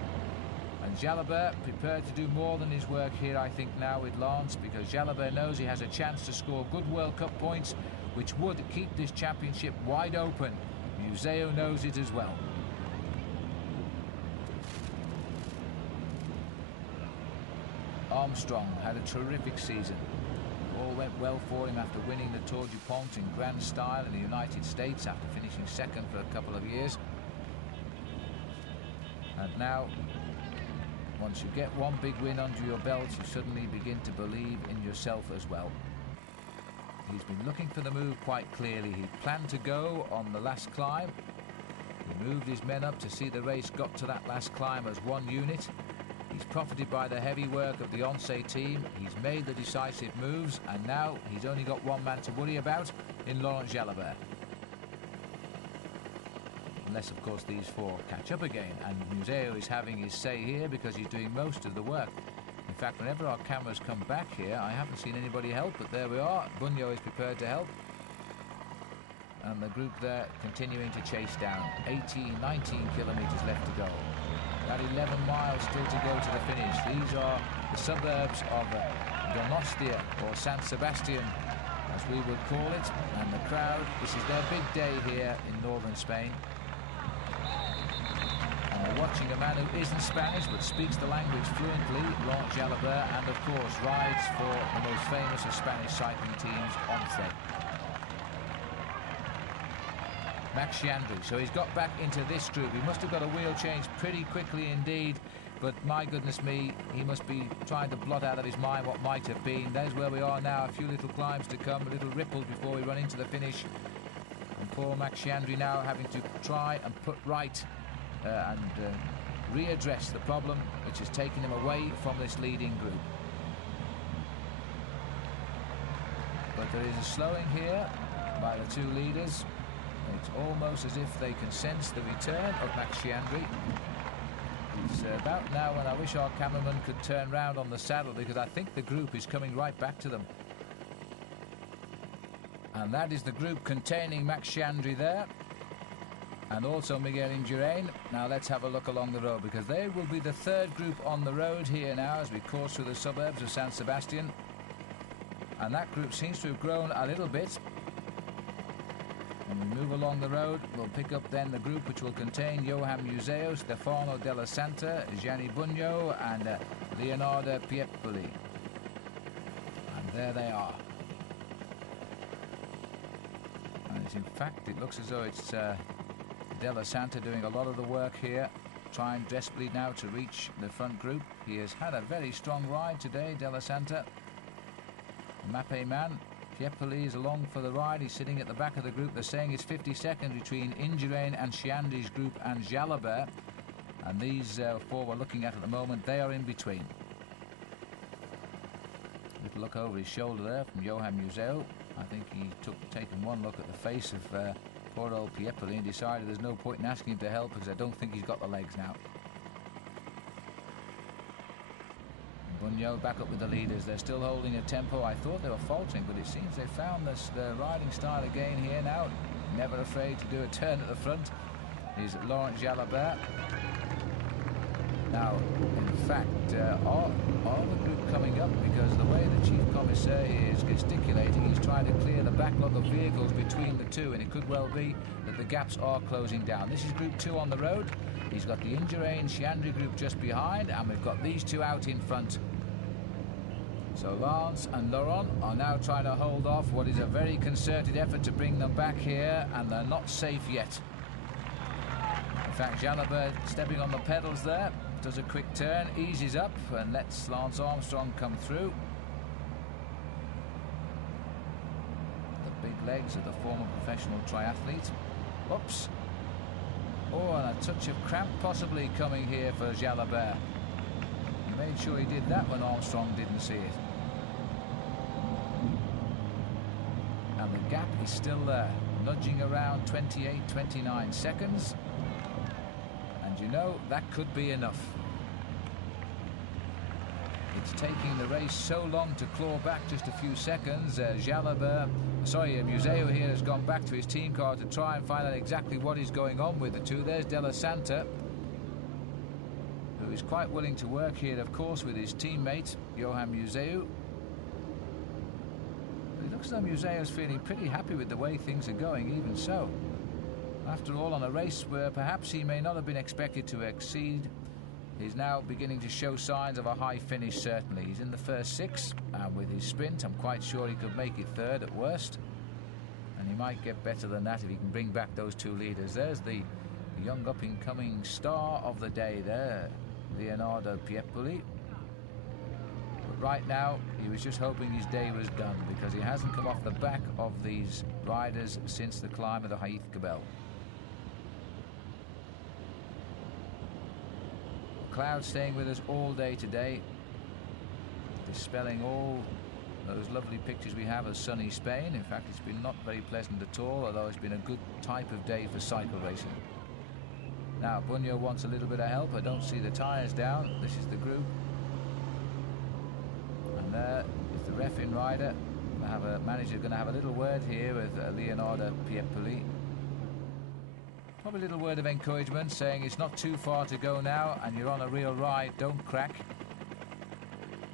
And Jalabert prepared to do more than his work here, I think, now with Lance, because Jalabert knows he has a chance to score good World Cup points, which would keep this championship wide open. Museeuw knows it as well. Armstrong had a terrific season. All went well for him after winning the Tour du Pont in grand style in the United States after finishing second for a couple of years. And now, once you get one big win under your belt, you suddenly begin to believe in yourself as well. He's been looking for the move quite clearly. He planned to go on the last climb. He moved his men up to see the race got to that last climb as one unit. He's profited by the heavy work of the Onse team. He's made the decisive moves, and now he's only got one man to worry about in Laurent Jalabert. Unless, of course, these four catch up again, and Museeuw is having his say here because he's doing most of the work. In fact, whenever our cameras come back here, I haven't seen anybody help, but there we are. Bugno is prepared to help. And the group there continuing to chase down. 19 kilometres left to go. About 11 miles still to go to the finish. These are the suburbs of Donostia, or San Sebastian, as we would call it. And the crowd, this is their big day here in northern Spain. And we're watching a man who isn't Spanish but speaks the language fluently, Laurent Jalabert, and of course rides for the most famous of Spanish cycling teams, Once. Max Sciandri, so he's got back into this group. He must have got a wheel change pretty quickly indeed, but my goodness me, he must be trying to blot out of his mind what might have been. There's where we are now, a few little climbs to come, a little ripples before we run into the finish. And poor Max Sciandri now having to try and put right and readdress the problem which has taken him away from this leading group. But there is a slowing here by the two leaders. It's almost as if they can sense the return of Max Sciandri. It's about now when I wish our cameraman could turn round on the saddle, because I think the group is coming right back to them. And that is the group containing Max Sciandri there, and also Miguel Indurain. Now let's have a look along the road, because they will be the third group on the road here now as we course through the suburbs of San Sebastian. And that group seems to have grown a little bit. When we move along the road, we'll pick up then the group which will contain Johan Museeuw, Stefano Della Santa, Gianni Bugno, and Leonardo Piepoli. And there they are. And in fact, it looks as though it's Della Santa doing a lot of the work here, trying desperately now to reach the front group. He has had a very strong ride today, Della Santa. Mappe man. Piepoli is along for the ride. He's sitting at the back of the group. They're saying it's 50 seconds between Indurain and Sciandri's group and Jalabert. And these four we're looking at the moment, they are in between. Little look over his shoulder there from Johan Museeuw. I think he taken one look at the face of poor old Piepoli and decided there's no point in asking him to help, because I don't think he's got the legs now. Bugno back up with the leaders. They're still holding a tempo. I thought they were faltering, but it seems they found the riding style again here now. Never afraid to do a turn at the front is Laurent Jalabert. Now, in fact, are the group coming up? Because the way the chief commissaire is gesticulating, he's trying to clear the backlog of vehicles between the two, and it could well be that the gaps are closing down. This is Group 2 on the road. He's got the Indurain Sciandri group just behind, and we've got these two out in front. So Lance and Laurent are now trying to hold off what is a very concerted effort to bring them back here, and they're not safe yet. In fact, Jalabert stepping on the pedals there, does a quick turn, eases up and lets Lance Armstrong come through. The big legs of the former professional triathlete. Oops. Oh, and a touch of cramp possibly coming here for Jalabert. He made sure he did that when Armstrong didn't see it. And the gap is still there, nudging around 28, 29 seconds. And you know, that could be enough. It's taking the race so long to claw back just a few seconds. Museeuw here has gone back to his team car to try and find out exactly what is going on with the two. There's Della Santa, who is quite willing to work here, of course, with his teammate, Johan Museeuw. But it looks as though Museeuw's feeling pretty happy with the way things are going, even so. After all, on a race where perhaps he may not have been expected to exceed, he's now beginning to show signs of a high finish, certainly. He's in the first 6, and with his sprint, I'm quite sure he could make it third at worst. And he might get better than that if he can bring back those two leaders. There's the young up-and-coming star of the day there, Leonardo Piepoli. But right now he was just hoping his day was done, because he hasn't come off the back of these riders since the climb of the Haït Gabel. Clouds staying with us all day today, dispelling all those lovely pictures we have of sunny Spain. In fact, it's been not very pleasant at all, although it's been a good type of day for cycle racing. Now Bugno wants a little bit of help. I don't see the tyres down. This is the group, and there is the ref-in rider. Manager going to have a little word here with Leonardo Piepoli. Probably a little word of encouragement, saying it's not too far to go now and you're on a real ride, don't crack.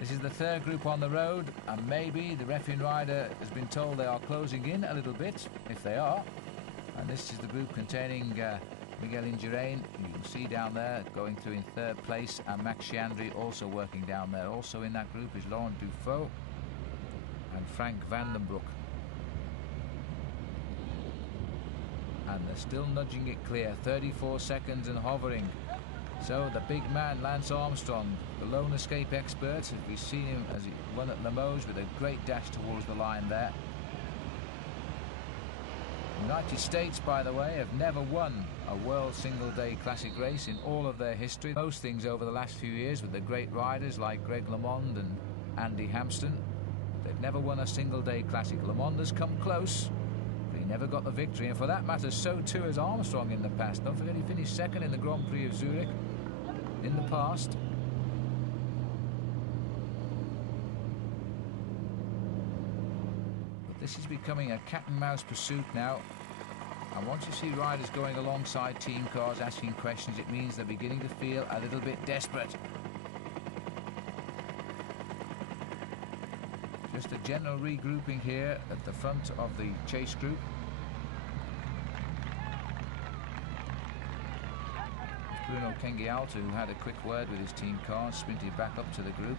This is the third group on the road, and maybe the ref-in rider has been told they are closing in a little bit, if they are. And this is the group containing Miguel Indurain, you can see down there, going through in third place, and Max Sciandri also working down there. Also in that group is Laurent Dufaux and Frank Vandenbroucke. And they're still nudging it clear, 34 seconds and hovering. So the big man, Lance Armstrong, the lone escape expert, as we've seen him as he won at Limoges with a great dash towards the line there. The United States, by the way, have never won a World Single-Day Classic race in all of their history. Most things over the last few years with the great riders like Greg LeMond and Andy Hampsten. They've never won a single-day Classic. LeMond has come close, but he never got the victory, and for that matter, so too has Armstrong in the past. Don't forget he finished second in the Grand Prix of Zurich in the past. But this is becoming a cat and mouse pursuit now, and once you see riders going alongside team cars asking questions, it means they're beginning to feel a little bit desperate. Just a general regrouping here at the front of the chase group. Bruno Cenghialta, who had a quick word with his team car, sprinted back up to the group.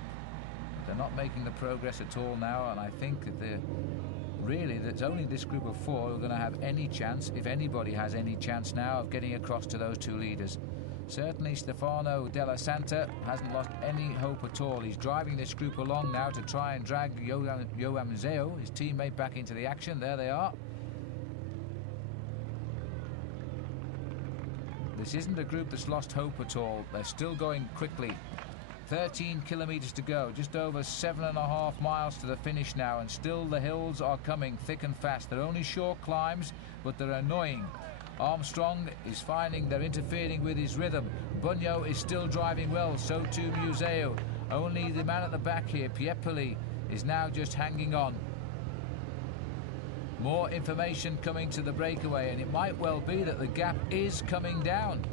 They're not making the progress at all now, and I think that there's only this group of four who are going to have any chance, if anybody has any chance now, of getting across to those two leaders. Certainly Stefano Della Santa hasn't lost any hope at all. He's driving this group along now to try and drag Johan Museeuw, his teammate, back into the action. There they are. This isn't a group that's lost hope at all. They're still going quickly. 13 kilometers to go, just over 7.5 miles to the finish now, and still the hills are coming thick and fast. They're only short climbs, but they're annoying. Armstrong is finding they're interfering with his rhythm. Bugno is still driving well, so too Museeuw. Only the man at the back here, Piepoli, is now just hanging on. More information coming to the breakaway, and it might well be that the gap is coming down.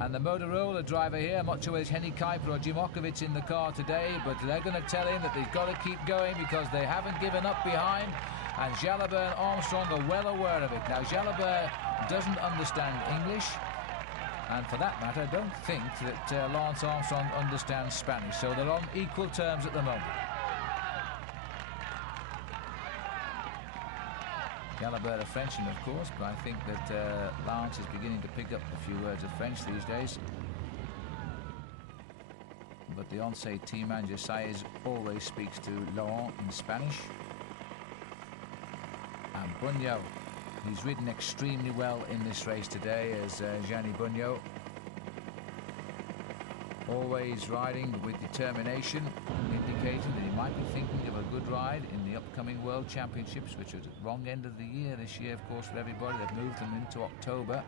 And the Motorola driver here, I'm not sure whether it's Henny Kuiper or Jim Okovits in the car today, but they're going to tell him that they've got to keep going because they haven't given up behind. And Jalabert and Armstrong are well aware of it. Now Jalabert doesn't understand English, and for that matter, I don't think that Lance Armstrong understands Spanish, so they're on equal terms at the moment. Jalabert a Frenchman, of course, but I think that Lance is beginning to pick up a few words of French these days. But the on-site team manager Saez always speaks to Laurent in Spanish. And Bugno, he's ridden extremely well in this race today as Gianni Bugno. Always riding with determination, indicating that he might be thinking of a good ride in the upcoming World Championships, which are at the wrong end of the year this year, of course, for everybody. They've moved them into October.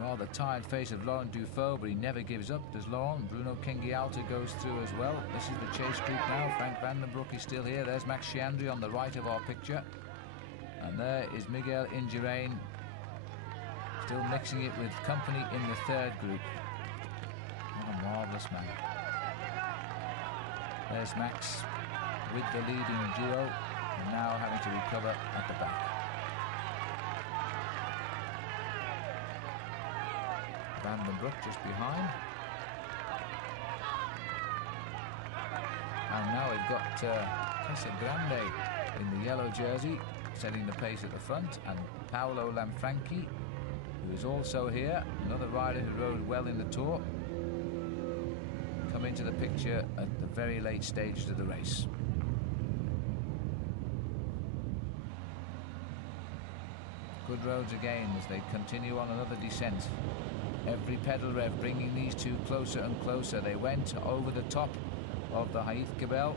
Rather tired face of Laurent Dufaux, but he never gives up, does Laurent. Bruno Cenghialta goes through as well. This is the chase group now. Frank Vandenbroucke is still here. There's Max Sciandri on the right of our picture. And there is Miguel Indurain, still mixing it with company in the third group. What a marvellous man. There's Max with the leading duo, and now having to recover at the back. Vandenbroucke just behind. And now we've got Casagrande in the yellow jersey, setting the pace at the front, and Paolo Lanfranchi, who is also here, another rider who rode well in the Tour. come into the picture at the very late stages of the race. Good roads again as they continue on another descent. Every pedal rev bringing these two closer and closer. They went over the top of the Haït Gabel.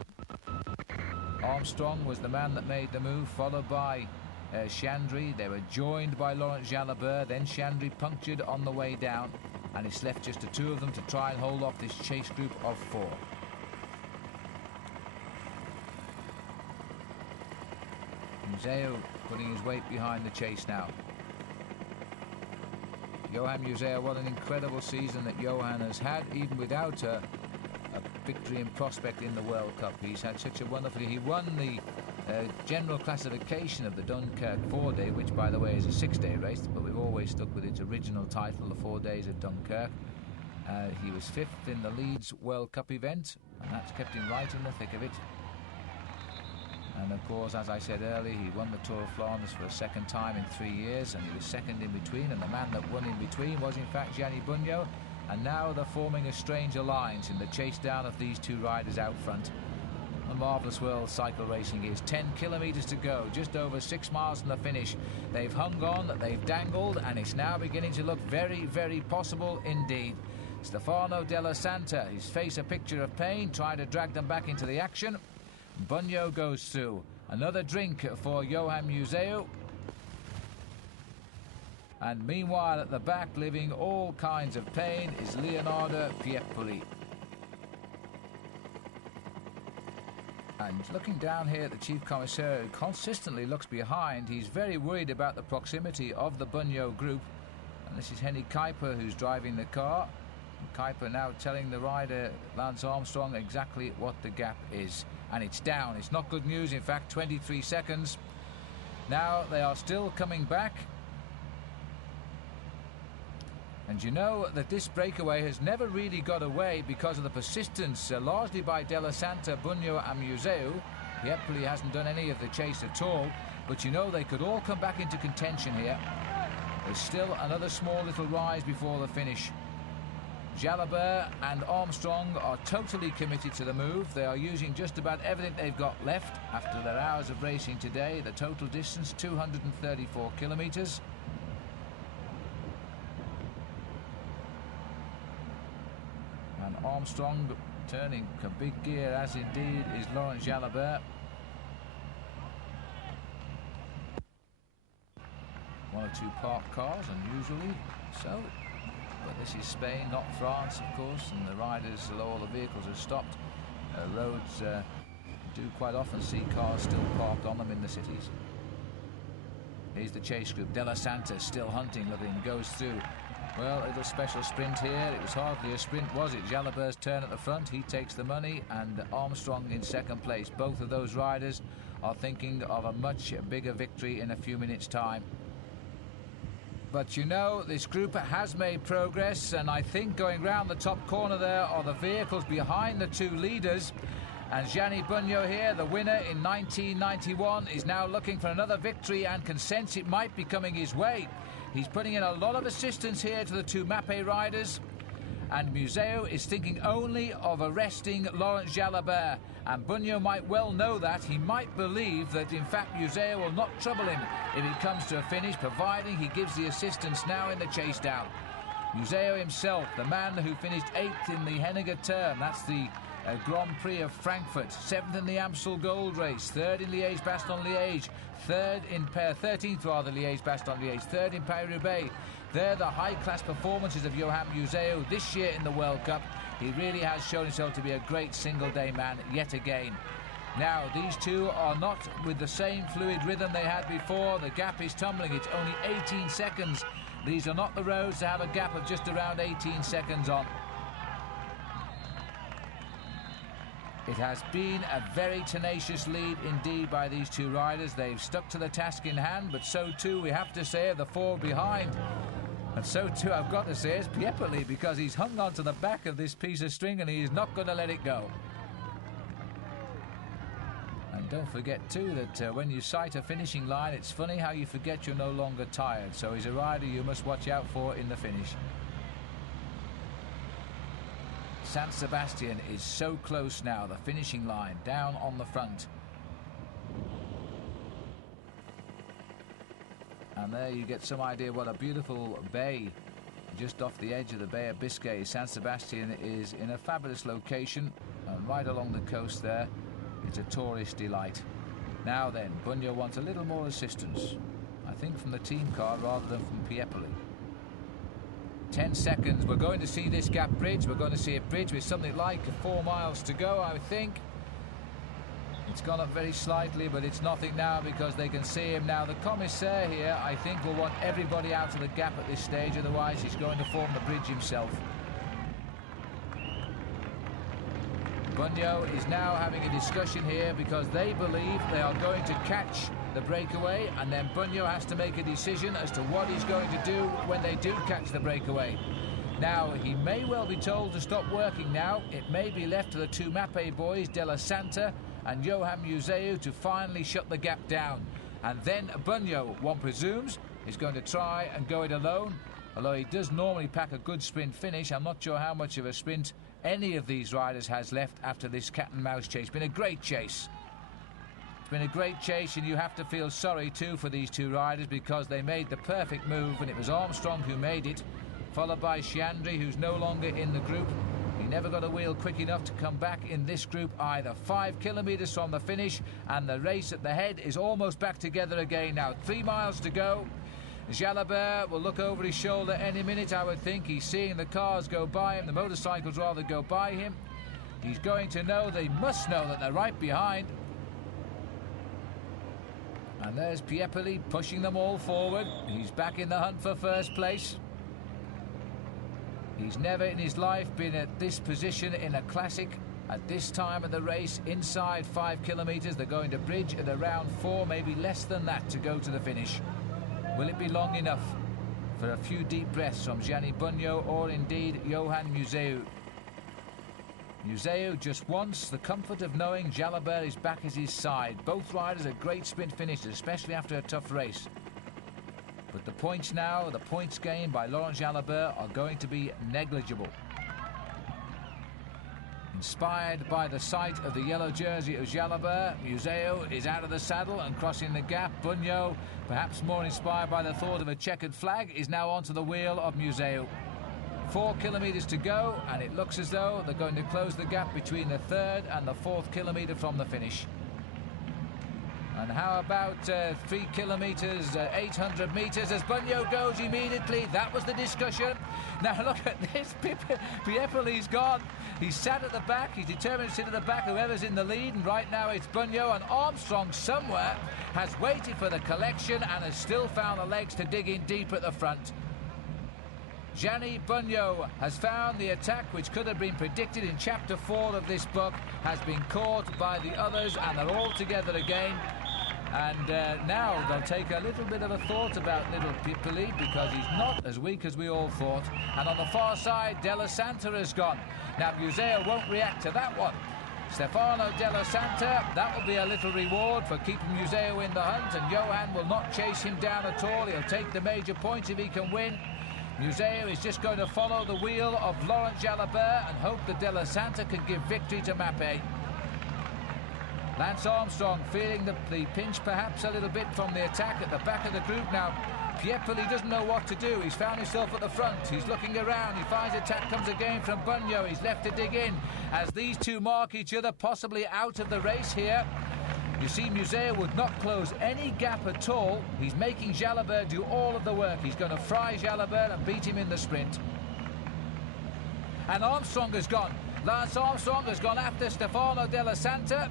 Armstrong was the man that made the move, followed by Sciandri. They were joined by Laurent Jalabert. Then Sciandri punctured on the way down, and it's left just the two of them to try and hold off this chase group of four. Museeuw putting his weight behind the chase now. Johan Museeuw, what an incredible season that Johan has had, even without a victory in prospect in the World Cup. He's had such a wonderful... He won the general classification of the Dunkirk 4-day, which, by the way, is a 6-day race, but we've always stuck with its original title, the 4 days of Dunkirk. He was 5th in the Leeds World Cup event, and that's kept him right in the thick of it. And of course, as I said earlier, he won the Tour of Flanders for a second time in 3 years, and he was second in between, and the man that won in between was in fact Gianni Bugno. And now they're forming a strange alliance in the chase down of these two riders out front. A marvellous world cycle racing is. 10 kilometres to go, just over 6 miles from the finish. They've hung on, they've dangled, and it's now beginning to look very, very possible indeed. Stefano Della Santa, his face a picture of pain, trying to drag them back into the action. Bugno goes through. Another drink for Johan Museeuw. And meanwhile at the back, living all kinds of pain, is Leonardo Piepoli. And looking down here at the Chief Commissary, who consistently looks behind, he's very worried about the proximity of the Bugno group. And this is Henny Kuiper who's driving the car. And Kuiper now telling the rider, Lance Armstrong, exactly what the gap is. And it's down. It's not good news, in fact, 23 seconds. Now they are still coming back. And you know that this breakaway has never really got away because of the persistence, largely by Della Santa, Bugno and Museeuw. Piepoli hasn't done any of the chase at all, but you know they could all come back into contention here. There's still another small little rise before the finish. Jalabert and Armstrong are totally committed to the move. They are using just about everything they've got left after their hours of racing today. The total distance, 234 kilometres. And Armstrong turning a big gear, as indeed is Laurent Jalabert. One or two parked cars, unusually so. But this is Spain, not France, of course, and the riders, all the vehicles are stopped. Roads do quite often see cars still parked on them in the cities. Here's the chase group. Della Santa still hunting, looking, goes through. Well, a little special sprint here. It was hardly a sprint, was it? Jalabert's turn at the front. He takes the money, and Armstrong in second place. Both of those riders are thinking of a much bigger victory in a few minutes' time. But you know, this group has made progress, and I think going round the top corner there are the vehicles behind the two leaders. And Gianni Bugno here, the winner in 1991, is now looking for another victory and can sense it might be coming his way. He's putting in a lot of assistance here to the two Mappe riders. And Museeuw is thinking only of arresting Laurent Jalabert. And Bugno might well know that. He might believe that, in fact, Museeuw will not trouble him if it comes to a finish, providing he gives the assistance now in the chase down. Museeuw himself, the man who finished 8th in the Henniger term, that's the Grand Prix of Frankfurt, 7th in the Amstel Gold Race, 3rd in Liège-Bastogne-Liège, 13th rather, Liège-Bastogne-Liège, 3rd in Paris-Roubaix. They're the high-class performances of Johan Museeuw this year in the World Cup. He really has shown himself to be a great single-day man yet again. Now, these two are not with the same fluid rhythm they had before. The gap is tumbling. It's only 18 seconds. These are not the roads to have a gap of just around 18 seconds on. It has been a very tenacious lead indeed by these two riders. They've stuck to the task in hand, but so too, we have to say, are the four behind. And so too, I've got to say, is Piepoli, because he's hung on to the back of this piece of string and he's not going to let it go. And don't forget too that when you sight a finishing line, it's funny how you forget you're no longer tired. So he's a rider you must watch out for in the finish. San Sebastian is so close now, the finishing line, down on the front. And there you get some idea what a beautiful bay just off the edge of the Bay of Biscay. San Sebastian is in a fabulous location, and right along the coast there, it's a tourist delight. Now then, Bugno wants a little more assistance, I think from the team car rather than from Piepoli. 10 seconds, we're going to see this gap bridge. We're going to see a bridge with something like 4 miles to go, I think. It's gone up very slightly, but it's nothing now because they can see him now. The commissaire here, I think, will want everybody out of the gap at this stage, otherwise he's going to form the bridge himself. Bugno is now having a discussion here because they believe they are going to catch the breakaway, and then Bugno has to make a decision as to what he's going to do when they do catch the breakaway. Now, he may well be told to stop working now. It may be left to the two Mappe boys, Della and Johan Museeuw, to finally shut the gap down. And then Bugno, one presumes, is going to try and go it alone. Although he does normally pack a good sprint finish, I'm not sure how much of a sprint any of these riders has left after this cat and mouse chase. It's been a great chase. It's been a great chase, and you have to feel sorry too for these two riders because they made the perfect move, and it was Armstrong who made it, followed by Sciandri, who's no longer in the group. He never got a wheel quick enough to come back in this group either. 5 kilometres from the finish, and the race at the head is almost back together again now. 3 miles to go. Jalabert will look over his shoulder any minute, I would think. He's seeing the cars go by him, the motorcycles rather go by him. He's going to know, they must know that they're right behind. And there's Piepoli pushing them all forward. He's back in the hunt for first place. He's never in his life been at this position in a classic at this time of the race, inside 5 kilometres. They're going to bridge at around 4, maybe less than that, to go to the finish. Will it be long enough for a few deep breaths from Gianni Bugno or indeed Johan Museeuw? Museeuw just wants the comfort of knowing Jalabert is back at his side. Both riders are great sprint finishers, especially after a tough race. But the points now, the points gained by Laurent Jalabert are going to be negligible. Inspired by the sight of the yellow jersey of Jalabert, Museeuw is out of the saddle and crossing the gap. Bugno, perhaps more inspired by the thought of a checkered flag, is now onto the wheel of Museeuw. 4 kilometres to go, and it looks as though they're going to close the gap between the 3rd and the 4th kilometre from the finish. And how about 3 kilometres, 800 metres as Bugno goes immediately? That was the discussion. Now look at this, Piepoli's gone. He's sat at the back, he's determined to sit at the back, whoever's in the lead, and right now it's Bugno, and Armstrong somewhere has waited for the collection and has still found the legs to dig in deep at the front. Gianni Bugno has found the attack which could have been predicted in chapter 4 of this book, has been caught by the others, and they're all together again. And now they'll take a little bit of a thought about little Piepoli because he's not as weak as we all thought. And on the far side, Della has gone. Now Museeuw won't react to that one. Stefano Della Santa, that will be a little reward for keeping Museeuw in the hunt, and Johan will not chase him down at all. He'll take the major points if he can win. Museeuw is just going to follow the wheel of Laurent Jalabert and hope that Della Santa can give victory to Mappe. Lance Armstrong feeling the pinch perhaps a little bit from the attack at the back of the group now. Piepoli doesn't know what to do. He's found himself at the front. He's looking around. He finds attack comes again from Bugno. He's left to dig in as these two mark each other, possibly out of the race here. You see, Museeuw would not close any gap at all. He's making Jalabert do all of the work. He's going to fry Jalabert and beat him in the sprint. And Armstrong has gone. Lance Armstrong has gone after Stefano Della Santa.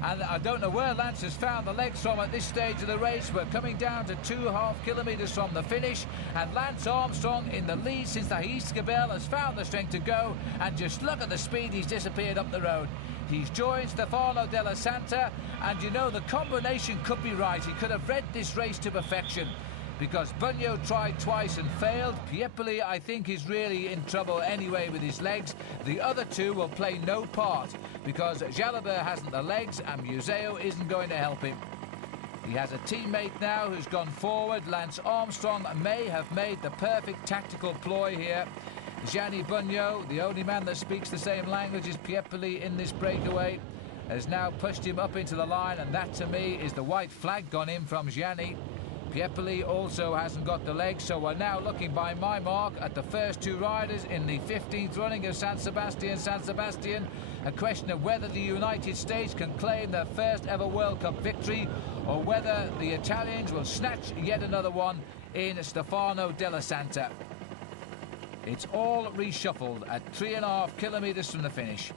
And I don't know where Lance has found the legs from at this stage of the race. We're coming down to 2.5 kilometres from the finish, and Lance Armstrong in the lead since the Heath-Gabel has found the strength to go, and just look at the speed he's disappeared up the road. He's joined Stefano Della Santa, and you know the combination could be right. He could have read this race to perfection, because Bugno tried twice and failed. Piepoli, I think, is really in trouble anyway with his legs. The other two will play no part because Jalabert hasn't the legs and Museeuw isn't going to help him. He has a teammate now who's gone forward. Lance Armstrong may have made the perfect tactical ploy here, Gianni Bugno, the only man that speaks the same language as Piepoli in this breakaway, has now pushed him up into the line, and that to me is the white flag gone in from Gianni. Piepoli also hasn't got the legs, so we're now looking by my mark at the first two riders in the 15th running of San Sebastian. San Sebastian, a question of whether the United States can claim their first ever World Cup victory or whether the Italians will snatch yet another one in Stefano Della Santa. It's all reshuffled at 3.5 kilometres from the finish.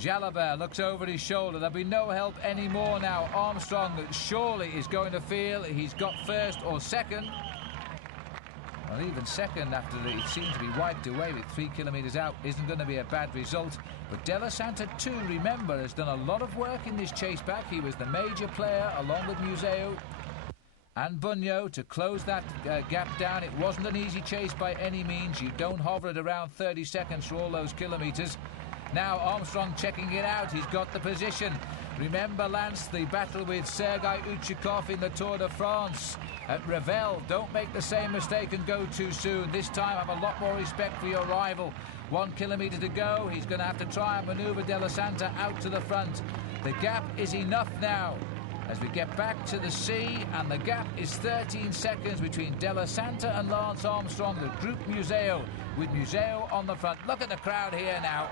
Jalabert looks over his shoulder. There'll be no help anymore now. Armstrong surely is going to feel he's got first or second. Well, even second after it seemed to be wiped away with 3 kilometres out isn't going to be a bad result. But Della Santa too, remember, has done a lot of work in this chase back. He was the major player along with Museeuw and Bugno to close that gap down. It wasn't an easy chase by any means. You don't hover at around 30 seconds for all those kilometres. Now Armstrong checking it out. He's got the position. Remember, Lance, the battle with Sergei Uchikov in the Tour de France at Revel. Don't make the same mistake and go too soon. This time have a lot more respect for your rival. 1 kilometre to go. He's going to have to try and manoeuvre Della Santa out to the front. The gap is enough now as we get back to the sea, and the gap is 13 seconds between Della Santa and Lance Armstrong, the group Museeuw, with Museeuw on the front. Look at the crowd here now.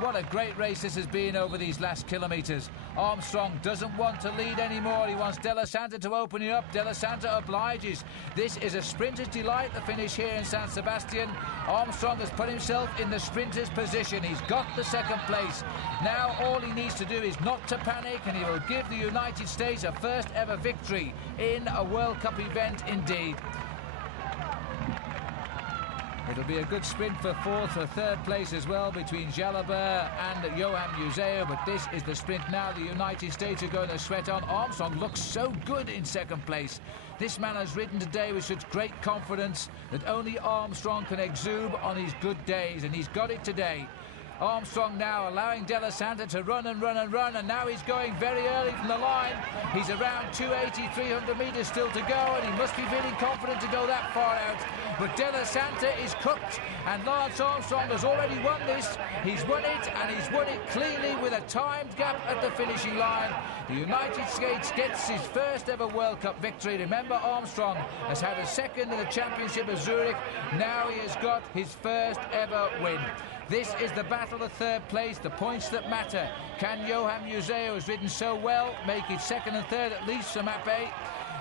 What a great race this has been over these last kilometres. Armstrong doesn't want to lead anymore. He wants Della Santa to open it up. Della Santa obliges. This is a sprinter's delight, the finish here in San Sebastian. Armstrong has put himself in the sprinter's position. He's got the second place. Now all he needs to do is not to panic, and he will give the United States a first ever victory in a World Cup event indeed. It'll be a good sprint for fourth or third place as well between Jalabert and Johan Museeuw, but this is the sprint now. The United States are going to sweat on. Armstrong looks so good in second place. This man has ridden today with such great confidence that only Armstrong can exude on his good days, and he's got it today. Armstrong now allowing Della Santa to run and run and run, and now he's going very early from the line. He's around 280, 300 metres still to go, and he must be feeling confident to go that far out. But Della Santa is cooked, and Lance Armstrong has already won this. He's won it, and he's won it cleanly with a timed gap at the finishing line. The United States gets his first ever World Cup victory. Remember, Armstrong has had a second in the Championship of Zurich. Now he has got his first ever win. This is the battle of third place, the points that matter. Can Johan Museeuw, who's ridden so well, make it second and third at least from Mappe?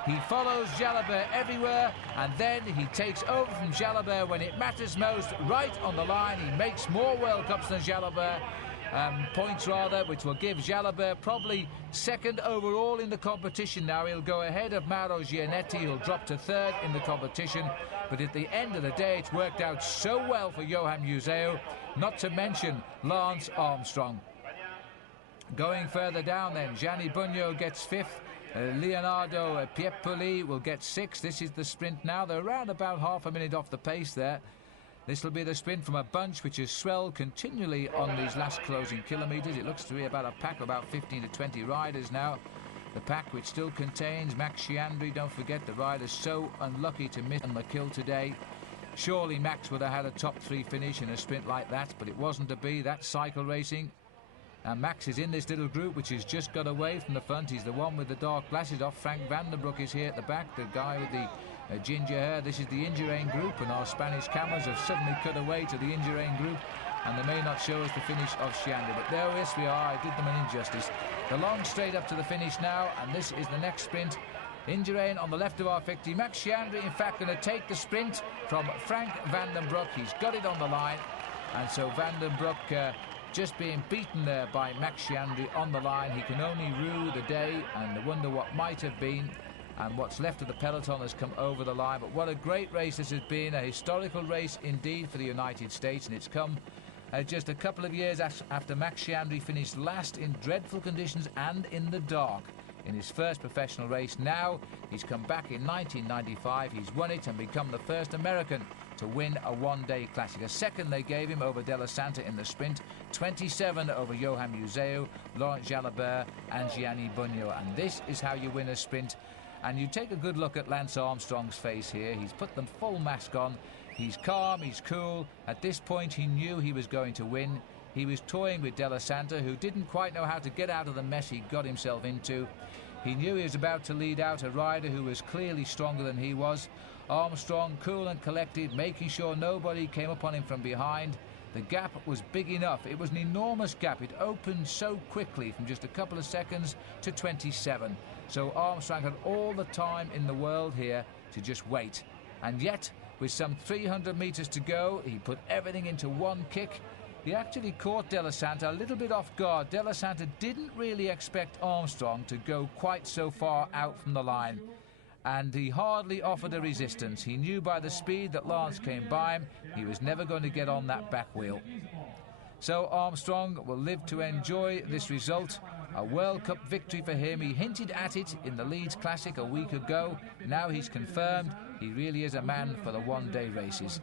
He follows Jalabert everywhere, and then he takes over from Jalabert when it matters most, right on the line. He makes more World Cups than Jalabert. Points rather, which will give Jalabert probably second overall in the competition now. He'll go ahead of Mauro Gianetti, who'll drop to third in the competition. But at the end of the day, it's worked out so well for Johan Museeuw, not to mention Lance Armstrong. Going further down then, Gianni Bugno gets fifth. Leonardo Piepoli will get sixth. This is the sprint now. They're around about half a minute off the pace there. This will be the sprint from a bunch which has swelled continually on these last closing kilometres. It looks to be about a pack of about 15 to 20 riders now. The pack which still contains Max Sciandri, don't forget, the rider so unlucky to miss on the kill today. Surely Max would have had a top three finish in a sprint like that, but it wasn't to be. That's cycle racing. And Max is in this little group which has just got away from the front. He's the one with the dark glasses off. Frank Vandenbroucke is here at the back, the guy with the ginger hair. This is the Indurain group, and our Spanish cameras have suddenly cut away to the Indurain group, and they may not show us the finish of Sciandri. But there, yes, we are. I did them an injustice. The long straight up to the finish now, and this is the next sprint. Indurain on the left of our victory. Max Sciandri, in fact, going to take the sprint from Frank Vandenbroucke. He's got it on the line, and so Vandenbroucke just being beaten there by Max Sciandri on the line. He can only rue the day and wonder what might have been, and what's left of the peloton has come over the line. But what a great race this has been, a historical race indeed for the United States, and it's come just a couple of years after Max Sciandri finished last in dreadful conditions and in the dark in his first professional race. Now he's come back in 1995, he's won it and become the first American to win a one-day Clásica. Second they gave him over Della Santa in the sprint, 27 over Johan Museeuw, Laurent Jalabert and Gianni Bugno. And this is how you win a sprint. And you take a good look at Lance Armstrong's face here. He's put the full mask on. He's calm, he's cool. At this point he knew he was going to win. He was toying with Della, who didn't quite know how to get out of the mess he got himself into. He knew he was about to lead out a rider who was clearly stronger than he was. Armstrong, cool and collected, making sure nobody came up on him from behind. The gap was big enough. It was an enormous gap. It opened so quickly from just a couple of seconds to 27. So Armstrong had all the time in the world here to just wait. And yet, with some 300 metres to go, he put everything into one kick. He actually caught Della a little bit off guard. Della didn't really expect Armstrong to go quite so far out from the line. And he hardly offered a resistance. He knew by the speed that Lance came by him, he was never going to get on that back wheel. So Armstrong will live to enjoy this result. A World Cup victory for him. He hinted at it in the Leeds Classic a week ago. Now he's confirmed he really is a man for the one-day races.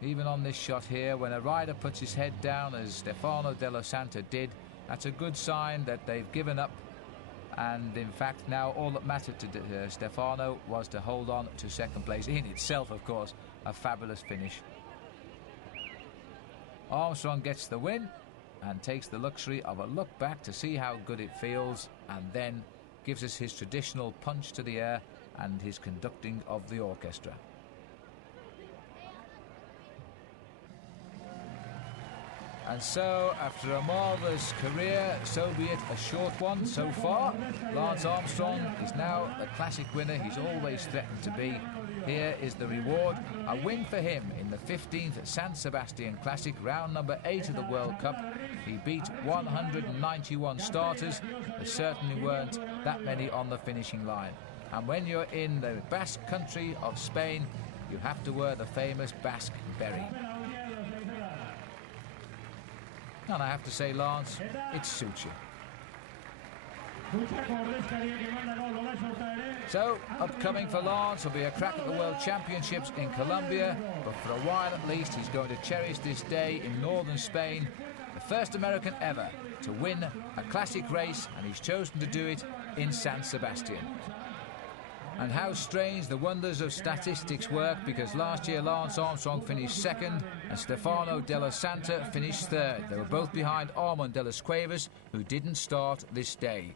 Even on this shot here, when a rider puts his head down, as Stefano Della did, that's a good sign that they've given up. And in fact, now all that mattered to Stefano was to hold on to second place. In itself, of course, a fabulous finish. Armstrong gets the win and takes the luxury of a look back to see how good it feels, and then gives us his traditional punch to the air and his conducting of the orchestra. And so, after a marvellous career, so be it a short one so far, Lance Armstrong is now the Classic winner he's always threatened to be. Here is the reward, a win for him in the 15th San Sebastian Classic, round number 8 of the World Cup. He beat 191 starters. There certainly weren't that many on the finishing line. And when you're in the Basque country of Spain, you have to wear the famous Basque beret. And I have to say, Lance, it suits you. So, upcoming for Lance will be a crack at the World Championships in Colombia, but for a while at least he's going to cherish this day in northern Spain, the first American ever to win a classic race, and he's chosen to do it in San Sebastian. And how strange the wonders of statistics work, because last year Lance Armstrong finished second and Stefano Della finished third. They were both behind Armand de las Cuevas, who didn't start this day.